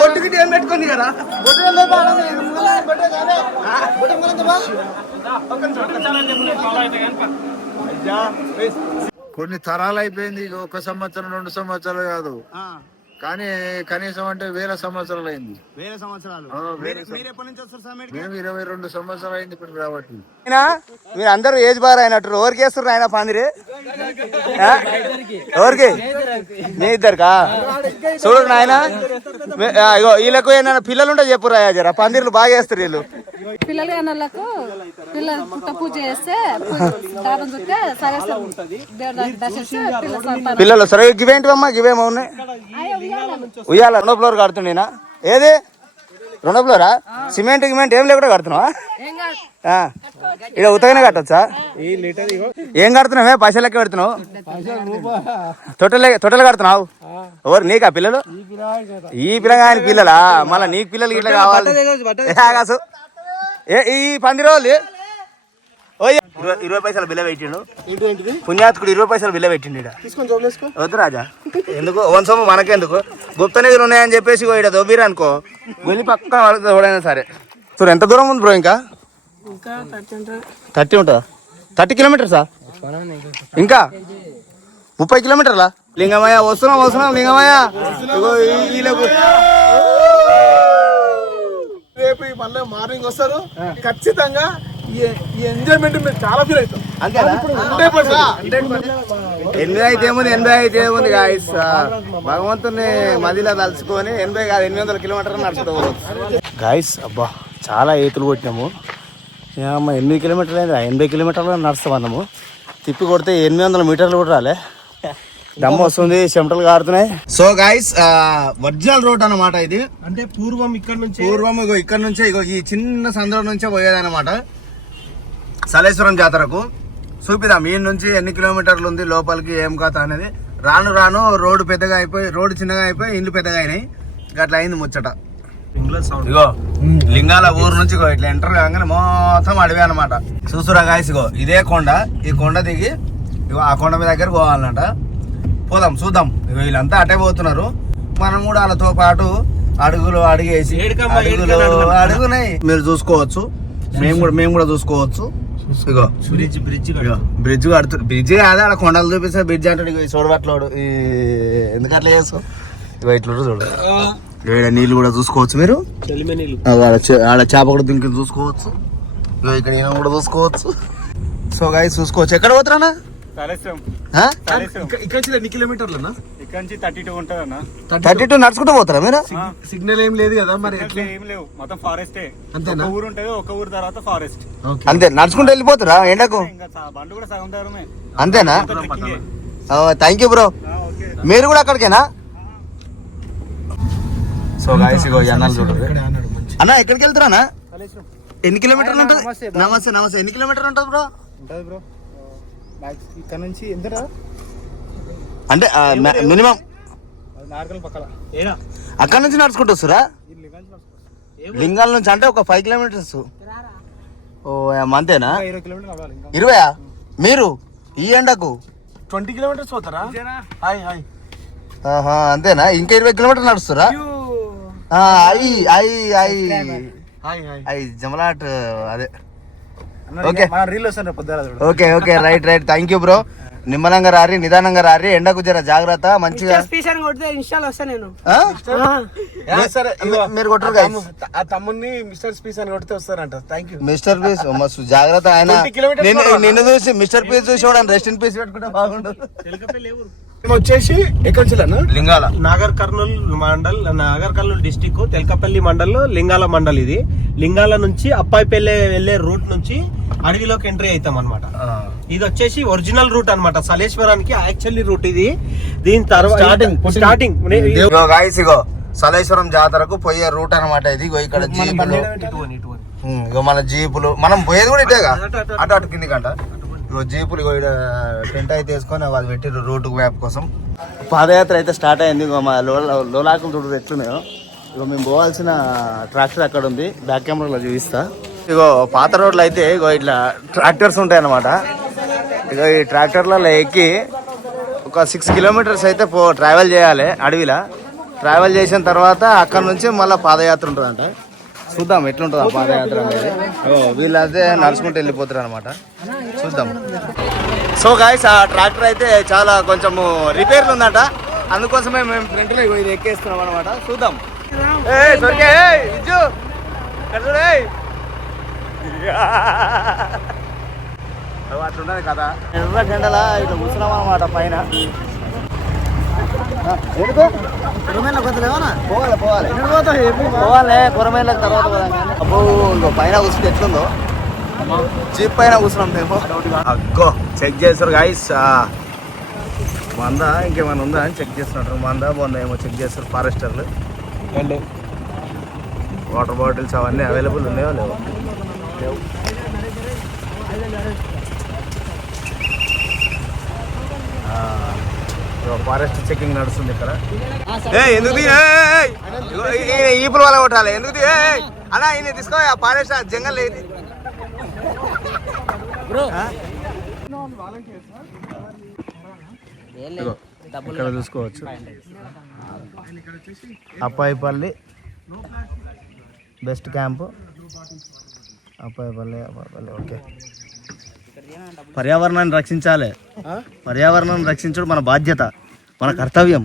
బొట్టుకి ఏం పెట్టుకుంది కదా కొన్ని తరాలు అయిపోయింది. 1 సంవత్సరం 2 సంవత్సరాలు కాదు, కానీ కనీసం అంటే 1000 సంవత్సరాలు అయింది. 1000 సంవత్సరాలు. మేము 22 సంవత్సరాలు అయింది ఇప్పుడు కాబట్టి. మీరు అందరూ ఏజ్ బార్ అయినట్టు ఎవరికి వేస్తారు ఆయన పందిరి? ఎవరికి? మీ ఇద్దరికా? చూడు నాయన, ఇగో వీళ్ళకు ఏమైనా పిల్లలు ఉంటే చెప్పు రాయా జరా, పందిర్లు బాగా వేస్తారు వీళ్ళు. పిల్లలు అన్నలకు పిల్లలు పుట్ట పూజ చేస్తే పిల్లలు సరే గివేంటివమ్మా? గివేమో ఉన్నాయి. ఉయ్యాల 2 ఫ్లోర్ కడుతుండేనా? ఏది 2 ఫ్లోరా? సిమెంట్ గిమెంట్ ఏం లేకుండా కడుతున్నావా? ఇక్కడ ఉత్తగానే కట్టొచ్చా? ఏం కడుతున్నావే? పైసలు లెక్క పెడుతున్నావు? తొట్టెలు కడుతున్నావు? ఎవరు నీకా పిల్లలు? ఈ పిల్లగాని పిల్లలా? మళ్ళా నీకు పిల్లలు ఇట్లా కావాలి? ఈ పందిరోళ్ళు 20 పైసలు బిల్ల పెట్టిండు పుణ్యాత్కుడు. 20 పైసలు బిల్ల పెట్టిండు. వద్దు రాజా, ఎందుకు వంశము మనకెందుకు? గుప్త నిధులు ఉన్నాయని చెప్పేసి ఇక్కడ దొబ్బీరు అనుకో, వెళ్ళి పక్కన వాళ్ళకి ఎవడైనా సరే. చూడు ఎంత దూరం ఉంది బ్రో? ఇంకా 30 ఉంటుందా? 30 కిలోమీటర్సా? ఇంకా 30 కిలోమీటర్లా? లింగమయ్య వస్తున్నాం లింగమయ్య. రేపు మళ్ళీ మార్నింగ్ వస్తారు ఖచ్చితంగా. ఈ ఎంజాయ్మెంట్ మీరు చాలా ఫీల్ అవుతాం. ఎనభై అయితే ఏముంది గాయస్, భగవంతుని మదిలో తలుచుకొని 80 కాదు 800 కిలోమీటర్లు నడుచుకోవచ్చు గాయస్. అబ్బా చాలా ఏతులు కొట్టినాము. 8 కిలోమీటర్లు అయింది, 80 కిలోమీటర్లు నడుస్తాం అన్నాము. తిప్పి కొడితే 800 మీటర్లు కూడా రాలే. దమ్ము వస్తుంది, చెమటలు కారుతున్నాయి. సో గాయస్, ఒరిజినల్ రోడ్ అన్నమాట ఇది. అంటే పూర్వం ఇక్కడ నుంచే ఈ చిన్న సందర్భం నుంచే పోయేదన్నమాట సలేశ్వరం జాతరకు. చూపిద్దాం ఈ నుంచి ఎన్ని కిలోమీటర్లు ఉంది లోపలికి, ఏం కథ అనేది. రాను రాను రోడ్డు పెద్దగా అయిపోయి, రోడ్డు చిన్నగా అయిపోయి, ఇండ్లు పెద్దగా అయినాయి. అట్లా అయింది ముచ్చట. ఇగో లింగాల ఊరు నుంచి ఇట్లా ఎంటర్ కాగానే మొత్తం అడవి అనమాట. చూసురా గాయస్, ఇగో ఇదే కొండ. ఈ కొండ దిగి ఇగో ఆ కొండ మీద దగ్గర పోవాలన్నట. పోదాం చూద్దాం. ఇగో వీళ్ళంతా అటే పోతున్నారు, మనం కూడా వాళ్ళతో పాటు అడుగులు అడిగేసి అడుగునాయి మీరు చూసుకోవచ్చు. మేము కూడా చూసుకోవచ్చు. ఇగో బ్రిడ్జ్ కడుతు బ్రిడ్జ్ కాదు, అక్కడ కొండలు చూపిస్తే బ్రిడ్జ్ అంటాడు. ఇగో ఈ చూడబట్లోడు ఎందుకు అట్లా చేస్తావు? ఇగో ఇట్లా చూడు, నీళ్ళు కూడా చూసుకోవచ్చు మీరు. ఆడ చేప కూడా దింకి చూసుకోవచ్చు. ఇగో ఇక్కడ ఈయన కూడా చూసుకోవచ్చు. సో గాయస్ చూసుకోవచ్చు. ఎక్కడ పోతున్నా? ఇక్కడ ఎన్ని కిలోమీటర్లు? ఇక్కడ నుంచి 32 ఉంటదన్న. 32 నడుచుకుంటూ పోతారా మీరు? సిగ్నల్ ఏం లేదు కదా మరి? ఏం లేవు, మొత్తం ఫారెస్టే. ఒక ఊరు ఉంటది, ఒక ఊరు తర్వాత ఫారెస్ట్. అంతే నడుచుకుంటూ వెళ్ళిపోతారా ఎండకు? బండ్లు కూడా సగం దూరమే. అంతేనా? Thank you bro. మీరు కూడా అక్కడికేనా? సో గాయస్ ఇగో అన్నాలు చూడండి. అన్న ఎక్కడికి వెళ్తారా? ఎన్ని కిలోమీటర్లు ఉంటుంది? నమస్తే ఎన్ని కిలోమీటర్లు ఉంటుంది బ్రో? ఉంటది బ్రో ఇక్కడ నుంచి ఎంత అంటే మినిమం పక్కల అక్కడ నుంచి నడుచుకుంటూ వస్తురా? లింగాల నుంచి అంటే ఒక 5 కిలోమీటర్స్. ఓ అంతేనా? 20 మీరు ఈ ఎండకు 20 కిలోమీటర్స్ పోతారా? అంతేనా? ఇంకా 20 కిలోమీటర్లు నడుస్తురా? జమలాట్ అదే. Okay right right you bro. నిమ్మలంగా రారి, నిదానంగా రారి, ఎండకు జర జాగ్రత్త. మంచిగా మీరు కొట్టరు తమ్ముని మిస్టర్ స్పీస్ అని కొడితే వస్తారంట. Thank you mister peace. మస్తు జాగ్రత్త. ఆయన నిన్ను చూసి మిస్టర్ పీస్ చూసి చూడండి, రెస్ట్ ఇన్ పీస్ పెట్టుకుంటే బాగుండదు. వచ్చేసి ఎక్కడ లింగాల నాగర్ కర్నూలు డిస్టిక్ తెల్కపల్లి మండల్ లింగాల మండల్. ఇది లింగాల నుంచి అప్పాయిపల్లి వెళ్లే రూట్ నుంచి అడవిలోకి ఎంట్రీ అవుతాం అనమాట. ఇది వచ్చేసి ఒరిజినల్ రూట్ అనమాట, సలేశ్వరానికి యాక్చువల్లీ రూట్ ఇది. దీని తర్వాత స్టార్టింగ్ సలేశ్వరం జాతరకు పోయే రూట్ అనమాట ఇది. ఇక్కడ జీపులు, మన జీపులు, మనం పోయేది కూడా ఇటేగా, అటు కింది కంట. జీపులు టెంట్ అయితే వేసుకొని వాళ్ళు పెట్టిరు రూట్ మ్యాప్ కోసం. పాదయాత్ర అయితే స్టార్ట్ అయింది. మా లోలాకులు చూడు ఎట్లున్నాయో. ఇగో మేము పోవాల్సిన ట్రాక్టర్ అక్కడ ఉంది, బ్యాక్ కెమెరాలో చూపిస్తా. ఇగో పాత రోడ్లు అయితే ఇగో ఇట్లా ట్రాక్టర్స్ ఉంటాయి అన్నమాట. ఇగో ఈ ట్రాక్టర్లలో ఎక్కి ఒక 6 కిలోమీటర్స్ అయితే ట్రావెల్ చేయాలి అడవిలా. ట్రావెల్ చేసిన తర్వాత అక్కడ నుంచి మళ్ళీ పాదయాత్ర ఉంటుందంట. చూద్దాం ఎట్లుంటుంది ఆ పాదయాత్ర అనేది. వీళ్ళైతే నడుచుకుంటూ వెళ్ళిపోతారు అనమాట. చూద్దాం. సో గాయస్ ఆ ట్రాక్టర్ అయితే చాలా కొంచెము రిపేర్లు ఉందట, అందుకోసమే మేము ఫ్రంట్లో ఇది ఎక్కేస్తున్నాం అనమాట. చూద్దాం. అట్లున్నది కదా. ఎర్ర జెండలా ఇట్లా కూర్చున్నాం అనమాట పైన. పోవాలి కొరమేళ్ళకి తర్వాత అబ్బో ఇంకో పైన కూర్చుంటే ఎట్లుందో. జీప్ పైన కూర్చున్నాం మేము. అగ్గో చెక్ చేస్తారు గాయస్. మందా ఇంకేమైనా ఉందా అని చెక్ చేస్తున్నారు. మందా బొందా ఏమో చెక్ చేస్తారు ఫారెస్టర్లు. వాటర్ బాటిల్స్ అవన్నీ అవైలబుల్ ఉన్నాయో లేవో. ఫారెస్ట్ చెకింగ్ నడుస్తుంది ఇక్కడ. ఎందుకు ఈపుల వల్ల కొట్టాలి ఎందుకు అన్నా? ఈయన తీసుకో ఆ ఫారెస్ట్ జంగల్ ఏది. ఇక్కడ చూసుకోవచ్చు Appaipally best camp. Appaipally okay. పర్యావరణాన్ని రక్షించాలి. పర్యావరణాన్ని రక్షించడం మన బాధ్యత, మన కర్తవ్యం.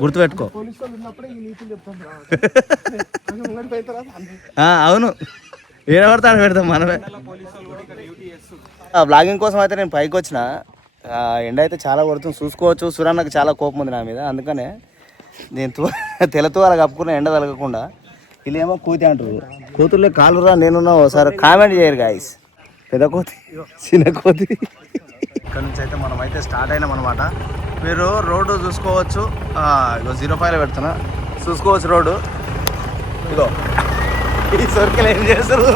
గుర్తుపెట్టుకో. అవును ఏడబడతాను పెడతాం మనమే. బ్లాగింగ్ కోసం అయితే నేను పైకి వచ్చిన. ఎండ అయితే చాలా కొడుతుంది చూసుకోవచ్చు. సురాన్నకు చాలా కోపం ఉంది నా మీద, అందుకనే నేను తెలతూర కప్పుకున్న ఎండ తలగకుండా. వీళ్ళేమో కూతి అంటారు. కూతుర్లే కాలురా నేనున్నా ఒకసారి కామెంట్ చేయరు గాయస్. పెద్ద కోతి చిన్న కోతి. ఇక్కడ నుంచి అయితే మనం అయితే స్టార్ట్ అయినాం అనమాట. మీరు రోడ్డు చూసుకోవచ్చు. ఇగో 05లో పెడుతున్నా, చూసుకోవచ్చు రోడ్డు. ఇగో ఈ సర్కిల్ ఏం చేస్తారు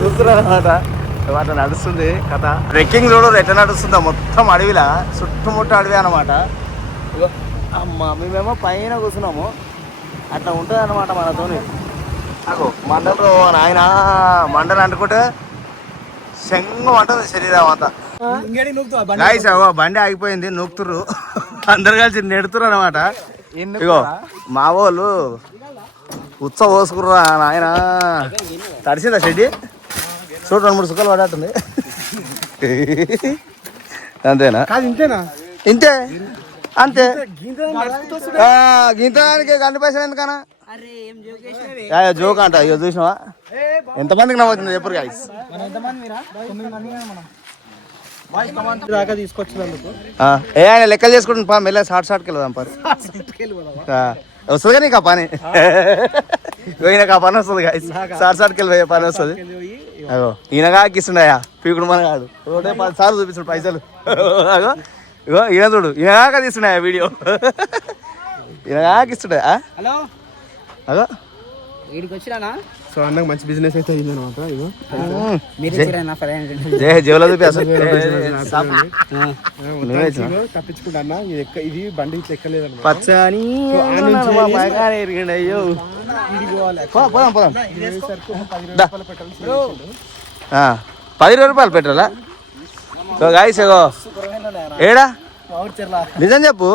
చూస్తున్నా అనమాట. అట్లా నడుస్తుంది కథ. ట్రెక్కింగ్ చూడు ఎట్లా నడుస్తుందో. మొత్తం అడవిలా చుట్టుముట్టు అడవి అనమాట. ఇగో అమ్మ మేమేమో పైన కూర్చున్నాము. అట్లా ఉంటుంది అనమాట మనతోని. నాకు మండలు నాయన మండలు అంటుకుంటే శంగం అంటుంది శరీరం అంతా. బండి ఆగిపోయింది, నూకుతుర్రు. అందరు కలిసి నెడుతుర్రు అనమాట. ఇగో మా వాళ్ళు ఉత్సవ పోసుకుర్రా నాయన. తడిసిందా షెడ్డి చూడు 2-3 సుఖాలు పడట్టుంది. అంతేనా? ఇంతే అంతే. గీతానికి గంట పైసలు ఎందుకన్నా? జోక్ అంట. ఇక చూసినావా ఎంతమందికి నవ్వుతుంది ఎప్పుడు గాయస్. దాకా తీసుకొచ్చినందుకు ఏ ఆయన లెక్కలు చేసుకుంటున్నా. మెల్ల షార్ట్కి వెళ్దాం పని వస్తుంది కానీ నీకు ఆ పని. ఈయనకు ఆ పని వస్తుంది గాయస్. షార్ట్కి వెళ్ళిపోయే పని వస్తుంది. అగో ఈయనగా ఇస్తున్నాయా పీకుడు మన కాదు. 10 సార్లు చూపిస్తాడు పైసలు. అగో ఇగో ఈయన చూడు ఈయనగా తీస్తున్నాయా వీడియో. ఈయనగా ఇస్తున్నాయా. అగో సో అన్నకు మంచి బిజినెస్ అయితే అయింది అనమాట. జేబులో చూపి అసలు తప్పించుకుంటా అన్న. ఇది బండి ఇట్లా ఎక్కలేదు పచ్చని. అయ్యో పోదాం పోదాం. 10 రూపాయలు పెట్రోలా గాయస్. ఏడా నిజం చెప్పు.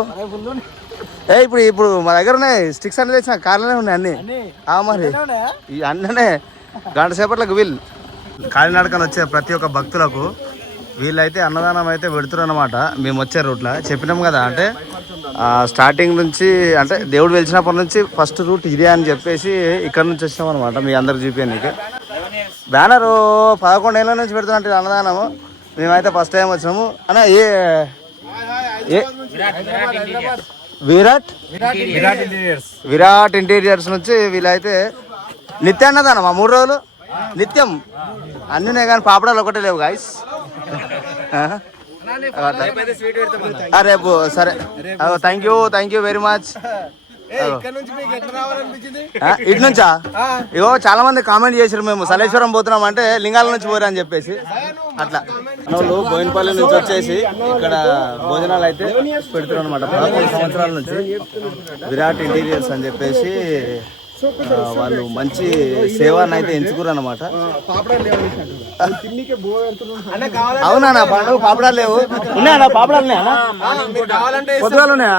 ఇప్పుడు మా దగ్గర ఉన్నాయి స్టిక్స్ అనేది తెచ్చిన కార్లోనే ఉన్నాయి అన్ని. మరి అన్ననే గంట సేపట్లకు వీళ్ళు కాలినడకని వచ్చే ప్రతి ఒక్క భక్తులకు వీళ్ళైతే అన్నదానం అయితే పెడుతున్నారు అనమాట. మేము వచ్చే రూట్లో చెప్పినాం కదా. అంటే స్టార్టింగ్ నుంచి అంటే దేవుడు వెలిచినప్పటి నుంచి ఫస్ట్ రూట్ ఇదే అని చెప్పేసి ఇక్కడ నుంచి వచ్చినాం అనమాట. మీ అందరికి చూపించడానికి బ్యానరు 11 ఏళ్ళ నుంచి పెడుతున్నట్టు అన్నదానము. మేమైతే ఫస్ట్ టైం వచ్చినాము అన్న. విరాట్ ఇంటీరియర్స్ నుంచి వీళ్ళైతే నిత్య అన్నదానం 3 రోజులు నిత్యం అన్నీ కానీ పాపడాలు ఒకటే లేవు గాయస్. రేపు సరే. Thank you very much. ఇటు నుంచా? ఇగో చాలా మంది కామెంట్ చేశారు మేము సలేశ్వరం పోతున్నాం అంటే లింగాల నుంచి పోరా అని చెప్పేసి. అట్లా వాళ్ళు బోయినపల్లి నుంచి వచ్చేసి ఇక్కడ భోజనాలు అయితే పెడుతున్నారు అనమాట. 11 సంవత్సరాల నుంచి విరాట్ ఇంటీరియర్స్ అని చెప్పేసి వాళ్ళు మంచి సేవను అయితే ఎంచుకురు అనమాట. అవునా పండుగ పాపడాలు లేవు? ఉన్నాయా పాపడాలు? పొద్దుగాలు ఉన్నాయా?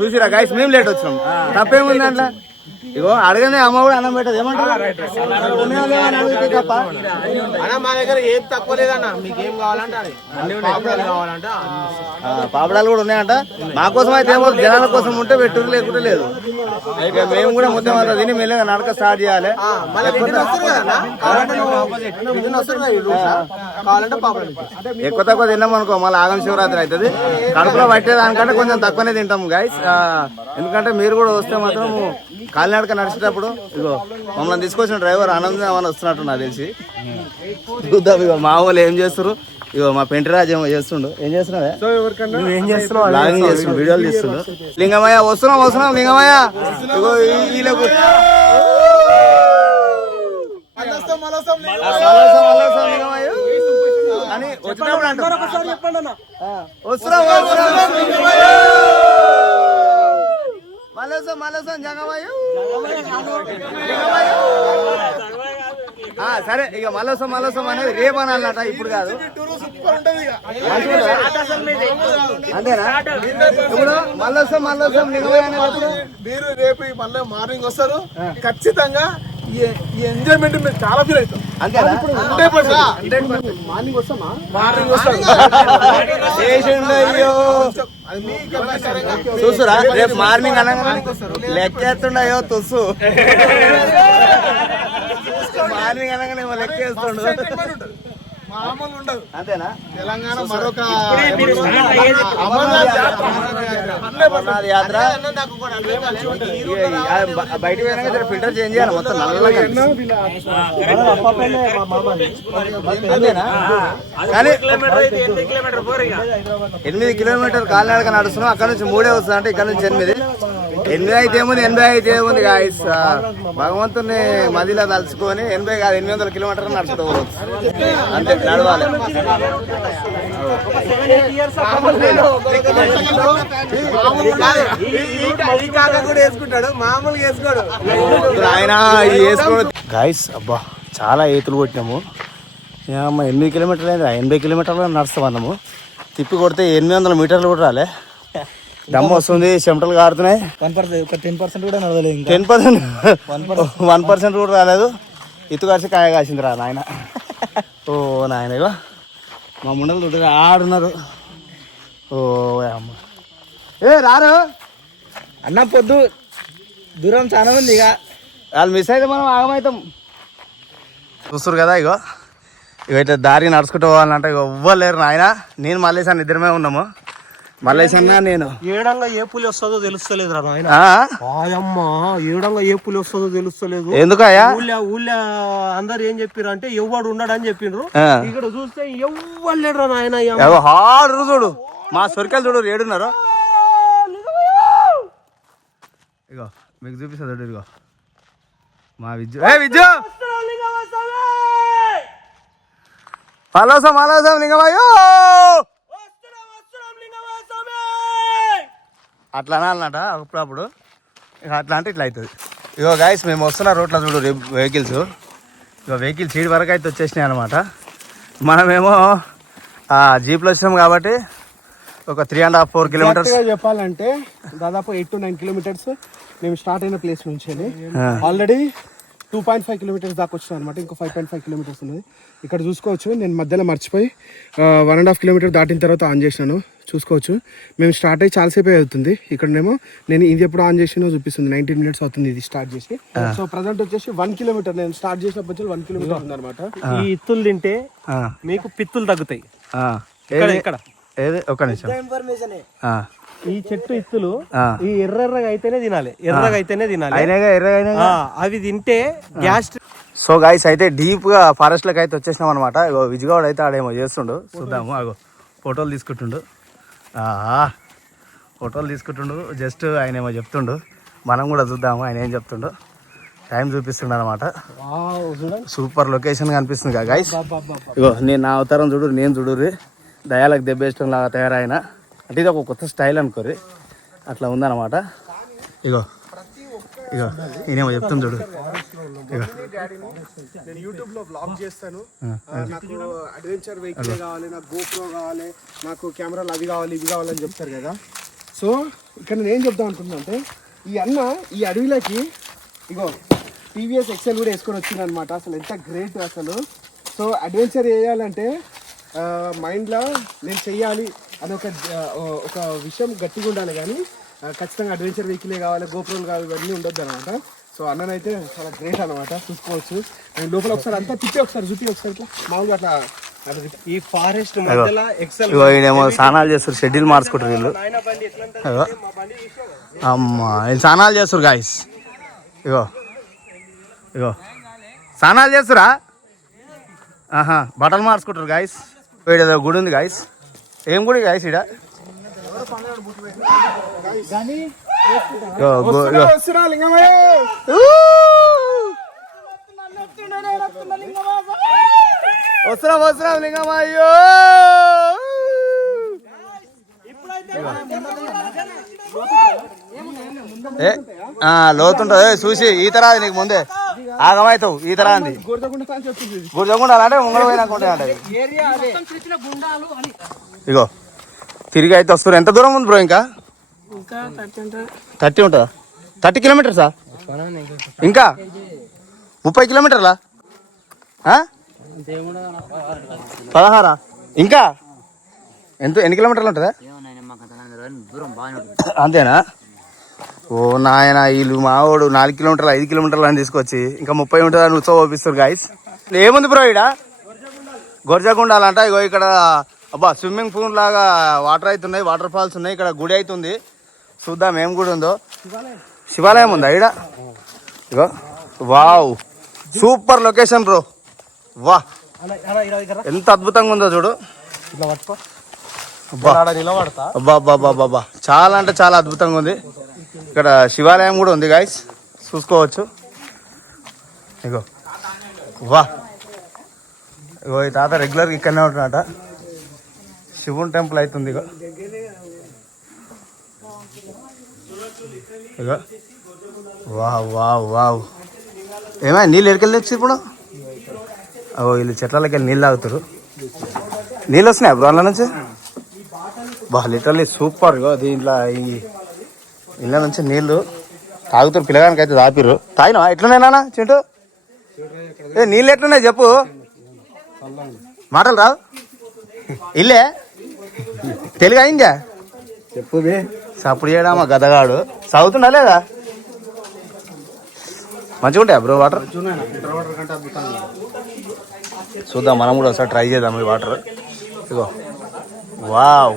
చూసిరా గైస్, మేము లేట్ వచ్చినాం. తప్పేముంది దాంట్లో? ఇగో అడగనే అమ్మ కూడా అన్నం పెట్టదు. ఏమంటారు? మా దగ్గర ఏం తక్కువ లేదన్న, మీకు ఏం కావాలంటే కావాలంటే పాపడాలు కూడా ఉన్నాయంట. మా కోసం అయితే ఏమో జనాల కోసం ఉంటే పెట్టురు, లేకుంటే లేదు. ఇక మేము కూడా మొత్తం అంతా తిని మెల్లగా నడక స్టార్ట్ చేయాలి. ఎక్కువ తక్కువ తిన్నాం అనుకో మళ్ళీ ఆగం శివరాత్రి అవుతుంది. కడుపులో పట్టేదానికంటే కొంచెం తక్కువనే తింటాం గైస్. ఎందుకంటే మీరు కూడా వస్తే మాత్రం కాలినడక నడిచేటప్పుడు ఇగో మమ్మల్ని తీసుకొచ్చిన డ్రైవర్ ఆనందం ఏమైనా వస్తున్నట్టు నాకు తెలిసి. చూద్దాం ఇగో మా వాళ్ళు ఏం చేస్తారు. ఇగో మా పెంటిరాజు ఏమో చేస్తుండు. ఏం చేస్తున్నావే? లాగింగ్ చేస్తుండు, వీడియోలు తీస్తుండు. లింగమయ్య వస్తున్నాం లింగమయ్య. ఇగో వీళ్ళకు లింగమయ్య అని వచ్చినప్పుడు అంటారు. వస్తున్నాం మళ్ళీ జంగమయ్య. సరే ఇక మళ్ళొస్తాం అనేది రేపు అనాలట, ఇప్పుడు కాదు. అంతేనా? ఇప్పుడు మళ్ళొస్తాం మీరు రేపు మళ్ళీ మార్నింగ్ వస్తారు. ఖచ్చితంగా ఈ ఎంజాయ్మెంట్ మీరు చాలా ఫీల్ అవుతాం. అంతేనా? మార్నింగ్ వస్తామా? చూసురా రేపు మార్నింగ్ అనగా లెక్కేస్తుండయో తుస్సు. మార్నింగ్ అనగానే లెక్కేస్తుండు. మామూలు ఉండదు. అంతేనా? తెలంగాణ మరొక యాత్ర. బయట ఫిల్టర్ చేంజ్ చేయాలి మొత్తం నల్లగా. అంతేనా? కానీ 8 కిలోమీటర్ కాలినడక నడుస్తున్నాం. అక్కడ నుంచి 3 వస్తుంది అంటే ఇక్కడ నుంచి 8 అయితే ఏముంది, 80 అయితే ఏముంది గాయస్. భగవంతుని మదిలో తలుచుకొని 80 కాదు 800 కిలోమీటర్లు నడుచుకోవచ్చు. అంతే నడవాలి. ఆయన వేసుకోడు గాయస్. అబ్బా చాలా ఈతలు కొట్టినాము. 8 కిలోమీటర్లు అయింది. 80 కిలోమీటర్లు నడుస్తాం అన్నాము. తిప్పి కొడితే 800 మీటర్లు కూడా రాలే. దమ్ము వస్తుంది, చెమటలు కారుతున్నాయి. 10% కూడా నడవలేదు. 1% కూడా రాలేదు. ఇతు కాసి కాయ కాసింది రా నాయన. ఓ నాయన ఇగో మా ముండలు దుడ్డు ఆడున్నారు. ఓ అమ్మ రారు అన్న పొద్దు దూరం చాలా ఉంది. ఇక వాళ్ళు మిస్ అయితే మనం ఆగమవుతాం. చూస్తారు కదా ఇగో ఇట్లా దారి నడుచుకుంటూ పోవాలంటే ఇక ఎవ్వలేరు నాయన. నేను మల్లేసాను ఇద్దరమే ఉన్నాము. మల్లేసన్నా నేను. ఏడంగా ఏ పులి వస్తుందో తెలుస్తలేదు రా నాయన. ఆయమ్మ ఏడంగా ఏ పులి వస్తుందో తెలుస్తలేదు. ఎందుకయ్యా? ఊళ్ళో అందరు ఏం చెప్పారు అంటే ఎవ్వడు ఉన్నాడు అని చెప్పిండ్రు. ఇక్కడ చూస్తే ఎవ్వడు లేడు రా నాయన. హాడు చూడు మా సొరికాయలు చూడు ఏడున్నారు. ఇగో మీకు చూపిస్తా చూడు. ఇగో మా విద్యు మలోసం లింగమయ్యో అట్లా అనాలన్నట అప్పుడప్పుడు. ఇక అట్లా అంటే ఇట్లా అవుతుంది. ఇగో గాయస్ మేము వస్తున్న రోడ్లో చూడు వెహికల్స్. ఇక వెహికల్స్ సీడ్ వరకు అయితే వచ్చేసినాయి అనమాట. మనమేమో జీప్లో వచ్చినాం కాబట్టి ఒక 3.5-4 కిలోమీటర్స్ చెప్పాలంటే దాదాపు 8 to 9 కిలోమీటర్స్ మేము స్టార్ట్ అయిన ప్లేస్ నుంచి ఆల్రెడీ 2.5 కిలోమీటర్స్ దాకా వచ్చినాం అనమాట. ఇంకో 5.5 కిలోమీటర్స్ ఉన్నది. ఇక్కడ చూసుకోవచ్చు. నేను మధ్యలో మర్చిపోయి 1.5 కిలోమీటర్ దాటిన తర్వాత ఆన్ చేసినాను. చూసుకోవచ్చు మేము స్టార్ట్ అయ్యి చాలాసేపు అవుతుంది. ఇక్కడనేమో నేను ఇది ఎప్పుడు ఆన్ చేసినో చూపిస్తుంది. 19 minutes అవుతుంది ఇది స్టార్ట్ చేసి. సో ప్రజెంట్ వచ్చేసి 1 కిలోమీటర్ నేను స్టార్ట్ చేసినప్పుడు 1 కిలోమీటర్ ఉంది అనమాట. ఈ ఇత్తులు తింటే మీకు పిత్తులు తగ్గుతాయి. ఇక్కడ ఒక నిమిషం. ఈ చెట్టు ఇత్తులు ఈ ఎర్రగా అయితేనే తినాలి. అవి తింటే గ్యాస్. సో గాయస్ అయితే డీప్ గా ఫారెస్ట్ లకు అయితే వచ్చేసినాం అనమాట. విజయగౌడ్ అయితే ఆడేమో చేస్తుండు చూద్దాము. అగో ఫోటోలు తీసుకుంటుండు. జస్ట్ ఆయన ఏమో చెప్తుండు. మనం కూడా చూద్దాము ఆయన ఏం చెప్తుండు. టైం చూపిస్తుండ అనమాట. సూపర్ లొకేషన్ కనిపిస్తుంది కదా గైస్. ఇగో నేను నా అవతారం చూడు, నేను చూడుర్రి దయాలకు దెబ్బేయడం లాగా తయారైన. అంటే ఇది ఒక కొత్త స్టైల్ అనుకోరి అట్లా ఉందన్నమాట. ఇగో ఇక ఈయనేమో చెప్తుంది చూడు. ఇక నేను యూట్యూబ్ లో బ్లాగ్ చేస్తాను. నాకు అడ్వెంచర్ వెహికల్ కావాలి, నాకు గోప్రో కావాలి, నాకు కెమెరాలు అవి కావాలి ఇవి కావాలని చెప్తారు కదా. సో ఇక్కడ నేను ఏం చెప్దాం అనుకుంటున్నా అంటే ఈ అన్న ఈ అడవిలోకి ఇగో టీవీఎస్ ఎక్సెల్ కూడా వేసుకొని వచ్చింది అనమాట. అసలు ఎంత గ్రేట్ అసలు. సో అడ్వెంచర్ చేయాలంటే మైండ్లో నేను చెయ్యాలి అని ఒక విషయం గట్టిగా ఉండాలి, కానీ ఖచ్చితంగా అడ్వెంచర్ వెహికలే కావాలి, గోప్రోలు కావాలి, ఇవన్నీ ఉండొద్దు అనమాట. సో అన్ననైతే చాలా గ్రేట్ అనమాట. చూసుకోవచ్చు. నేను లోపల ఒకసారి అంతా తిప్పి ఒకసారి ఇట్లా మామూలుగా అట్లా ఈ ఫారెస్ట్ మధ్యలో ఎక్సెల్ ఈయనేమో స్నానాలు చేస్తారు, షెడ్యూల్ మార్చుకుంటారు వీళ్ళు. అమ్మా వీళ్ళు స్నానాలు చేస్తారు గాయస్. ఇగో ఇగో స్నానాలు చేస్తురా, బట్టలు మార్చుకుంటారు గాయస్. ఏదో గుడి ఉంది గాయస్. ఏం గుడి గాయస్ ఈడ? వస్తున్నాం లింగమయ్యో. లోతుంటది చూసి ఈత రాదు నీకు ముందే, ఆగమవుతావు. ఈత రాంది గుర్జకుండా అంటే ముంగడ పోయినాకుంటే. ఇగో తిరిగి అయితే వస్తారు. ఎంత దూరం ఉంది బ్రో? ఇంకా 30 ఉంటుందా? 30 కిలోమీటర్సా? ఇంకా 30 కిలోమీటర్లా? 16 ఇంకా ఎన్ని కిలోమీటర్లు ఉంటుందా? అంతేనా? ఓ నాయన వీళ్ళు మావాడు 4 కిలోమీటర్లు 5 కిలోమీటర్లు అని తీసుకొచ్చి ఇంకా 30 ఉంటుందని ఉత్సవం ఓపిస్తారు గాయస్. ఏముంది బ్రో ఈడ? గొర్జగుండాలంట. ఇగో ఇక్కడ అబ్బా స్విమ్మింగ్ పూల్ లాగా వాటర్ అవుతున్నాయి, వాటర్ ఫాల్స్ ఉన్నాయి. ఇక్కడ గుడి అవుతుంది, చూద్దాం ఏం గుడి ఉందో. శివాలయం ఉందా ఈడ? ఇగో వావ్ సూపర్ లొకేషన్ బ్రో. వా ఎంత అద్భుతంగా ఉందో చూడు. అబ్బా చాలా అంటే చాలా అద్భుతంగా ఉంది. ఇక్కడ శివాలయం కూడా ఉంది గాయస్, చూసుకోవచ్చు. ఇగో వా ఇగో ఈ తాత రెగ్యులర్గా ఇక్కడనే ఉంటున్నట. శివుని టెంపుల్ అవుతుంది. ఇగో ఇగో వావ్ వావ్ వావ్. ఏమైనా నీళ్ళు ఎక్కడికి తెచ్చి ఇప్పుడు? ఓ వీళ్ళు చెట్లకి వెళ్ళి నీళ్ళు తాగుతారు. నీళ్ళు వస్తున్నాయి బ్రో అందులో నుంచి? బా లిటరల్లీ సూపర్. ఇగో దీంట్లో ఈ ఇళ్ళ నుంచి నీళ్ళు తాగుతారు. పిల్లగానికి అయితే తాపిర్రు. తాగినా ఎట్లున్నాయినా చింటూ? నీళ్ళు ఎట్లున్నాయి చెప్పు, మాటలు రావు. ఇల్లే తెలుగు అయిందా చెప్పు. సప్పుడు చేయడామా గదగాడు చదువుతుండా లేదా? మంచిగా ఉంటాయా బ్రో వాటర్? చూద్దాం మనం కూడా ఒకసారి ట్రై చేద్దాం ఈ వాటర్. ఇగో వావ్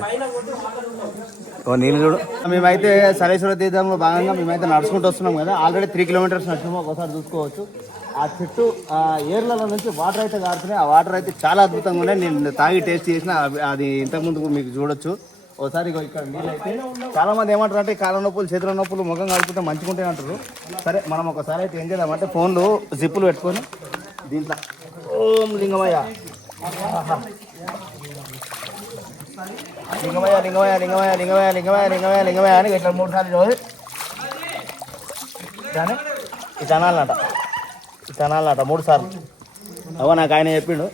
నీళ్ళు చూడు. మేమైతే సరేశ్వర తీర్థంలో భాగంగా మేమైతే నడుచుకుంటూ వస్తున్నాం కదా. ఆల్రెడీ 3 కిలోమీటర్స్ నడిచినాము. ఒకసారి చూసుకోవచ్చు. ఆ చెట్టు ఆ ఏర్లలో నుంచి వాటర్ అయితే కారుతున్నాయి. ఆ వాటర్ అయితే చాలా అద్భుతంగా ఉన్నాయి. నేను తాగి టేస్ట్ చేసిన అది ఇంతకుముందు మీకు చూడొచ్చు. ఒకసారి ఇక్కడ నీళ్ళు అయితే చాలా మంది ఏమంటారు అంటే కాళ్ళ నొప్పులు, చేతుల నొప్పులు, ముఖం కలుపుకుంటే మంచిగా ఉంటాయి అంటారు. సరే మనం ఒకసారి అయితే ఏం చేద్దామంటే ఫోన్లు జిప్పులు పెట్టుకొని దీంట్లో ఓం లింగమయ్య లింగమయ్య లింగమయ్య లింగమయ్య లింగమయ్య లింగమయ్య లింగమయ్య లింగమయ్య అని ఇట్లా 3 సార్లు రోజు కానీ ఈ చనాలన్నట 3 సార్లు. అవో నాకు ఆయన చెప్పిండు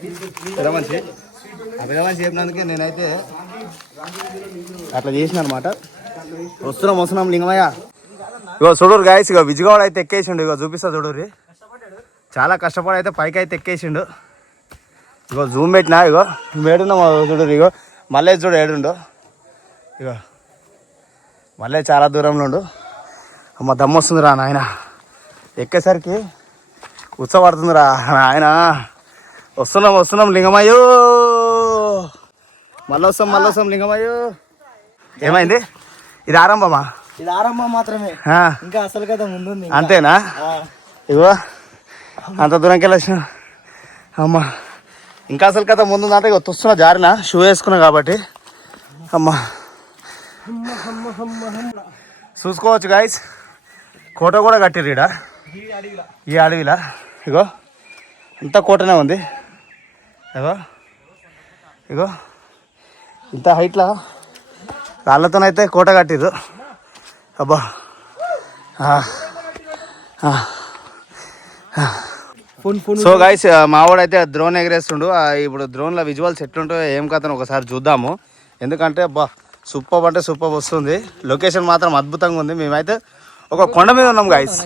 పిల్లమంచి. ఆ పిల్లమంచి చెప్పినందుకే నేనైతే అట్లా చేసిన అనమాట. వస్తున్నాం లింగమయ్య. ఇగో చూడరు గాయస్. ఇగో విజయవాడ అయితే ఎక్కేసిండు. ఇగో చూపిస్తా చూడరు. చాలా కష్టపడి అయితే పైకి అయితే ఎక్కేసిండు. ఇగో జూమ్ పెట్టినా. ఇగో మేడున్నాం చూడరు. ఇగో మళ్ళీ చూడు ఏడుండు. ఇగో మళ్ళీ చాలా దూరంలో ఉండు. అమ్మ దమ్ము వస్తుందిరా నాయన. ఎక్కేసరికి ఉత్సపడుతుందిరా ఆయన. వస్తున్నాం లింగమయ్యో. మళ్ళీ వస్తాం లింగమయ్యో. ఏమైంది? ఇది ఆరంభమా? ఇది ఆరంభం మాత్రమే, ఇంకా అసలు కదా ముందుంది. అంతేనా? ఇగో అంత దూరంకి వెళ్ళొచ్చిన. అమ్మా ఇంకా అసలు కథ ముందు అంటే ఇక వస్తున్నా జారిన షూ వేసుకున్నా కాబట్టి. అమ్మా చూసుకోవచ్చు గాయస్. కోట కూడా కట్టిర్రు ఈడ ఈ అడవిలా. ఇగో ఇంత కోటనే ఉంది. ఇగో ఇంత హైట్లో రాళ్ళతోనైతే కోట కట్టిర్రు. అబ్బా సో గైస్ మావాడైతే డ్రోన్ ఎగరేస్తుండు. ఇప్పుడు డ్రోన్లో విజువల్స్ ఎట్లుంటాయో ఏం కథను ఒకసారి చూద్దాము. ఎందుకంటే సూపర్ అంటే సూపర్ వస్తుంది. లొకేషన్ మాత్రం అద్భుతంగా ఉంది. మేమైతే ఒక కొండ మీద ఉన్నాం గైస్.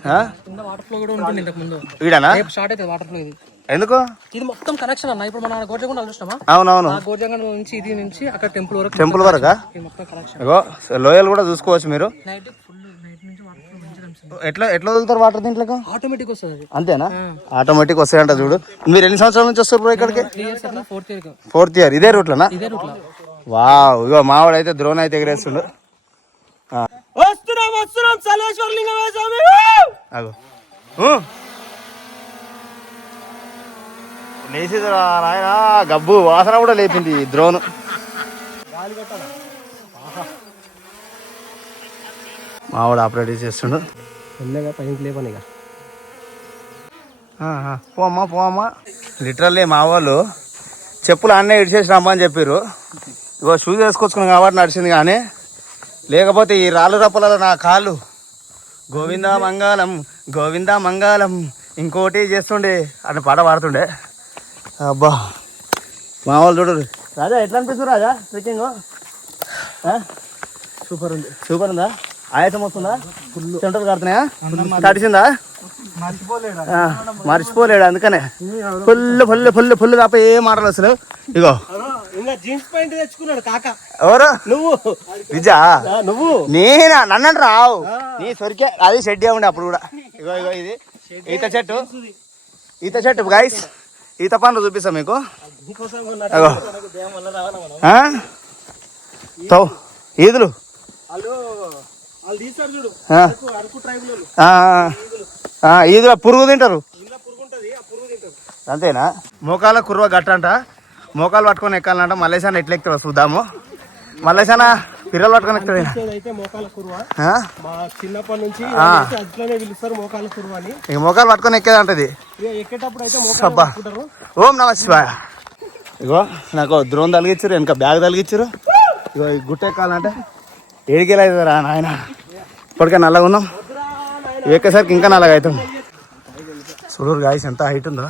ఈడనా ఎందుకు ఇది మొత్తం కనెక్షన్ అన్న. ఇప్పుడు మన గోర్జగొండ చూసినామా? అవునవును, గోర్జగొండ నుంచి ఇది నుంచి అక్కడ టెంపుల్ వరకు. టెంపుల్ వరకా? ఇగో లోయలు కూడా చూసుకోవచ్చు మీరు. ఎట్లా వదులుతారు వాటర్ దీంట్లో? ఆటోమేటిక్ వస్తుంది. అంతేనా? ఆటోమేటిక్ వస్తాయంట. చూడు, మీరు ఎన్ని సంవత్సరాల నుంచి వస్తారు బ్రో ఇక్కడికి? 4th year. ఇదే రూట్లోనా? వావ్. ఇగో మావాడు అయితే డ్రోన్ అయితే ఎగరేస్తుండు. లేచింది రాయన, గబ్బు వాసన కూడా లేపింది డ్రోన్. మావాడు ఆపరేట్ చేస్తుండు. పోమ్మా. లిటరల్లీ మా వాళ్ళు చెప్పులు అన్నీ ఇడిచేసి రమ్మని చెప్పారు. ఇగో షూస్ వేసుకొచ్చుకున్నాం కాబట్టి నడిచింది. కానీ లేకపోతే ఈ రాళ్ళు రప్పలలో నా కాళ్ళు గోవిందా మంగళం ఇంకోటి చేస్తుండే అని పాట పాడుతుండే. అబ్బా మా వాళ్ళు చూడు. రాజా ఎట్లా అనిపిస్తుంది రాజా ట్రెక్కింగ్? సూపర్ ఉందా? ఆయాసం వస్తుందా? సెంటర్ కడుతున్నాయా? తడిసిందా? మర్చిపోలేడు. అందుకనే ఫుల్ తప్ప ఏ మాటలు అసలు. ఇగో జీన్స్ ప్యాంట్ తెచ్చుకున్నాడు కాక. ఎవరు? నువ్వు. విజా? నువ్వు? నేనా? నన్ను రావు. నీ సొరికే అది షెడ్ ఉండే అప్పుడు కూడా. ఇగో ఇది ఈత చెట్టు గైస్. ఈత పండ్లు చూపిస్తాం మీకు. ఈదులు ఈదులో పురుగు తింటారు. అంతేనా? మోకాల కుర్వ గట్టంట. మోకాలు పట్టుకొని ఎక్కాలంట. మల్లేశాన ఎట్లా ఎక్కుతాడు చూద్దాము. మల్లేశాన పిల్లలు పట్టుకొని ఎక్కుతాడు. చిన్నప్పటి నుంచి మోకాల కుర్వ అని. ఇక మోకాలు పట్టుకొని ఎక్కేదంటది. ఎక్కేటప్పుడు అయితే ఓం నమ శివాయ. ఇగో నాకు డ్రోన్ తలిగించారు, వెనక బ్యాగ్ తలిగించారు. ఇగో ఈ గుట్ట ఎక్కాలంటే 7 కిలో అవుతుందిరా నాయన. ఇప్పటికే నల్లగా ఉన్నాం. ఎక్కేసరికి ఇంకా నల్లగా అవుతాం. చూడు గాయస్ ఎంత హైట్ ఉందో.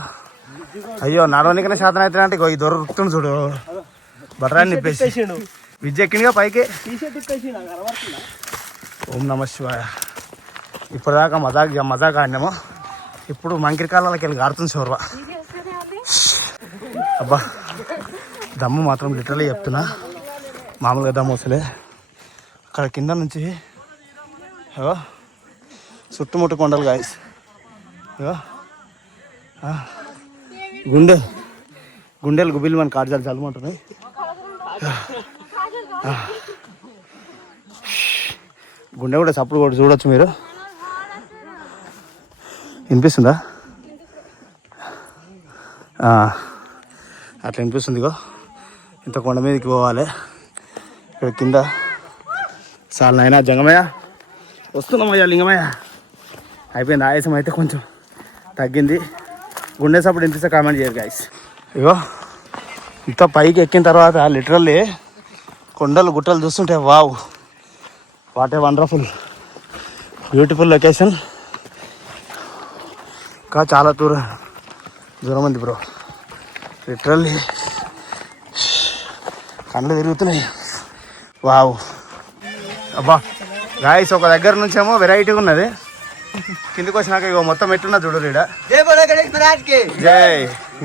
అయ్యో నడవనికనే శాతం అవుతుంది అంటే ఈ దొరుకుతుంది చూడు. బటరాన్ని నిప్పేసి విద్య ఎక్కిందిగా పైకి. ఓం నమ శివాయ. ఇప్పటిదాకా మజాక్ ఆడినాము. ఇప్పుడు మంకిరి కాలాలకి వెళ్ళి గారుతుంది చోర్వ. అబ్బా దమ్ము మాత్రం లిటరలీ చెప్తున్నా, మామూలుగా దమ్ము వస్తలే. అక్కడ కింద నుంచి చుట్టుముట్టు కొండలు గాయస్. గుండెలు గుబిలు మన కాడ్జాలు చల్లమంటున్నాయి. గుండె కూడా సప్పుడు కూడా చూడొచ్చు మీరు. వినిపిస్తుందా? అట్లా వినిపిస్తుంది. ఇగో ఇంత కొండ మీదకి పోవాలి. ఇక్కడ కింద చాలా నాయనా జంగమయ్య వస్తున్నామయ్యా లింగమయ్య. అయిపోయింది. ఆయాసం అయితే కొంచెం తగ్గింది. గుండె సప్పుడు వినిపిస్తే కామెంట్ చేయరు గాయస్. ఇగో ఇంత పైకి ఎక్కిన తర్వాత లిటరల్లీ కొండలు గుట్టలు చూస్తుంటే wow, what a wonderful beautiful location. ఇంకా చాలా దూరం ఉంది బ్రో. లిటరల్లీ కళ్ళు తిరుగుతున్నాయి. వావ్. అబ్బా గాయస్ ఒక దగ్గర నుంచేమో వెరైటీగా ఉన్నది. కిందికి వచ్చినాక ఇగో మొత్తం ఎట్లున్నా చూడు. రీడ జై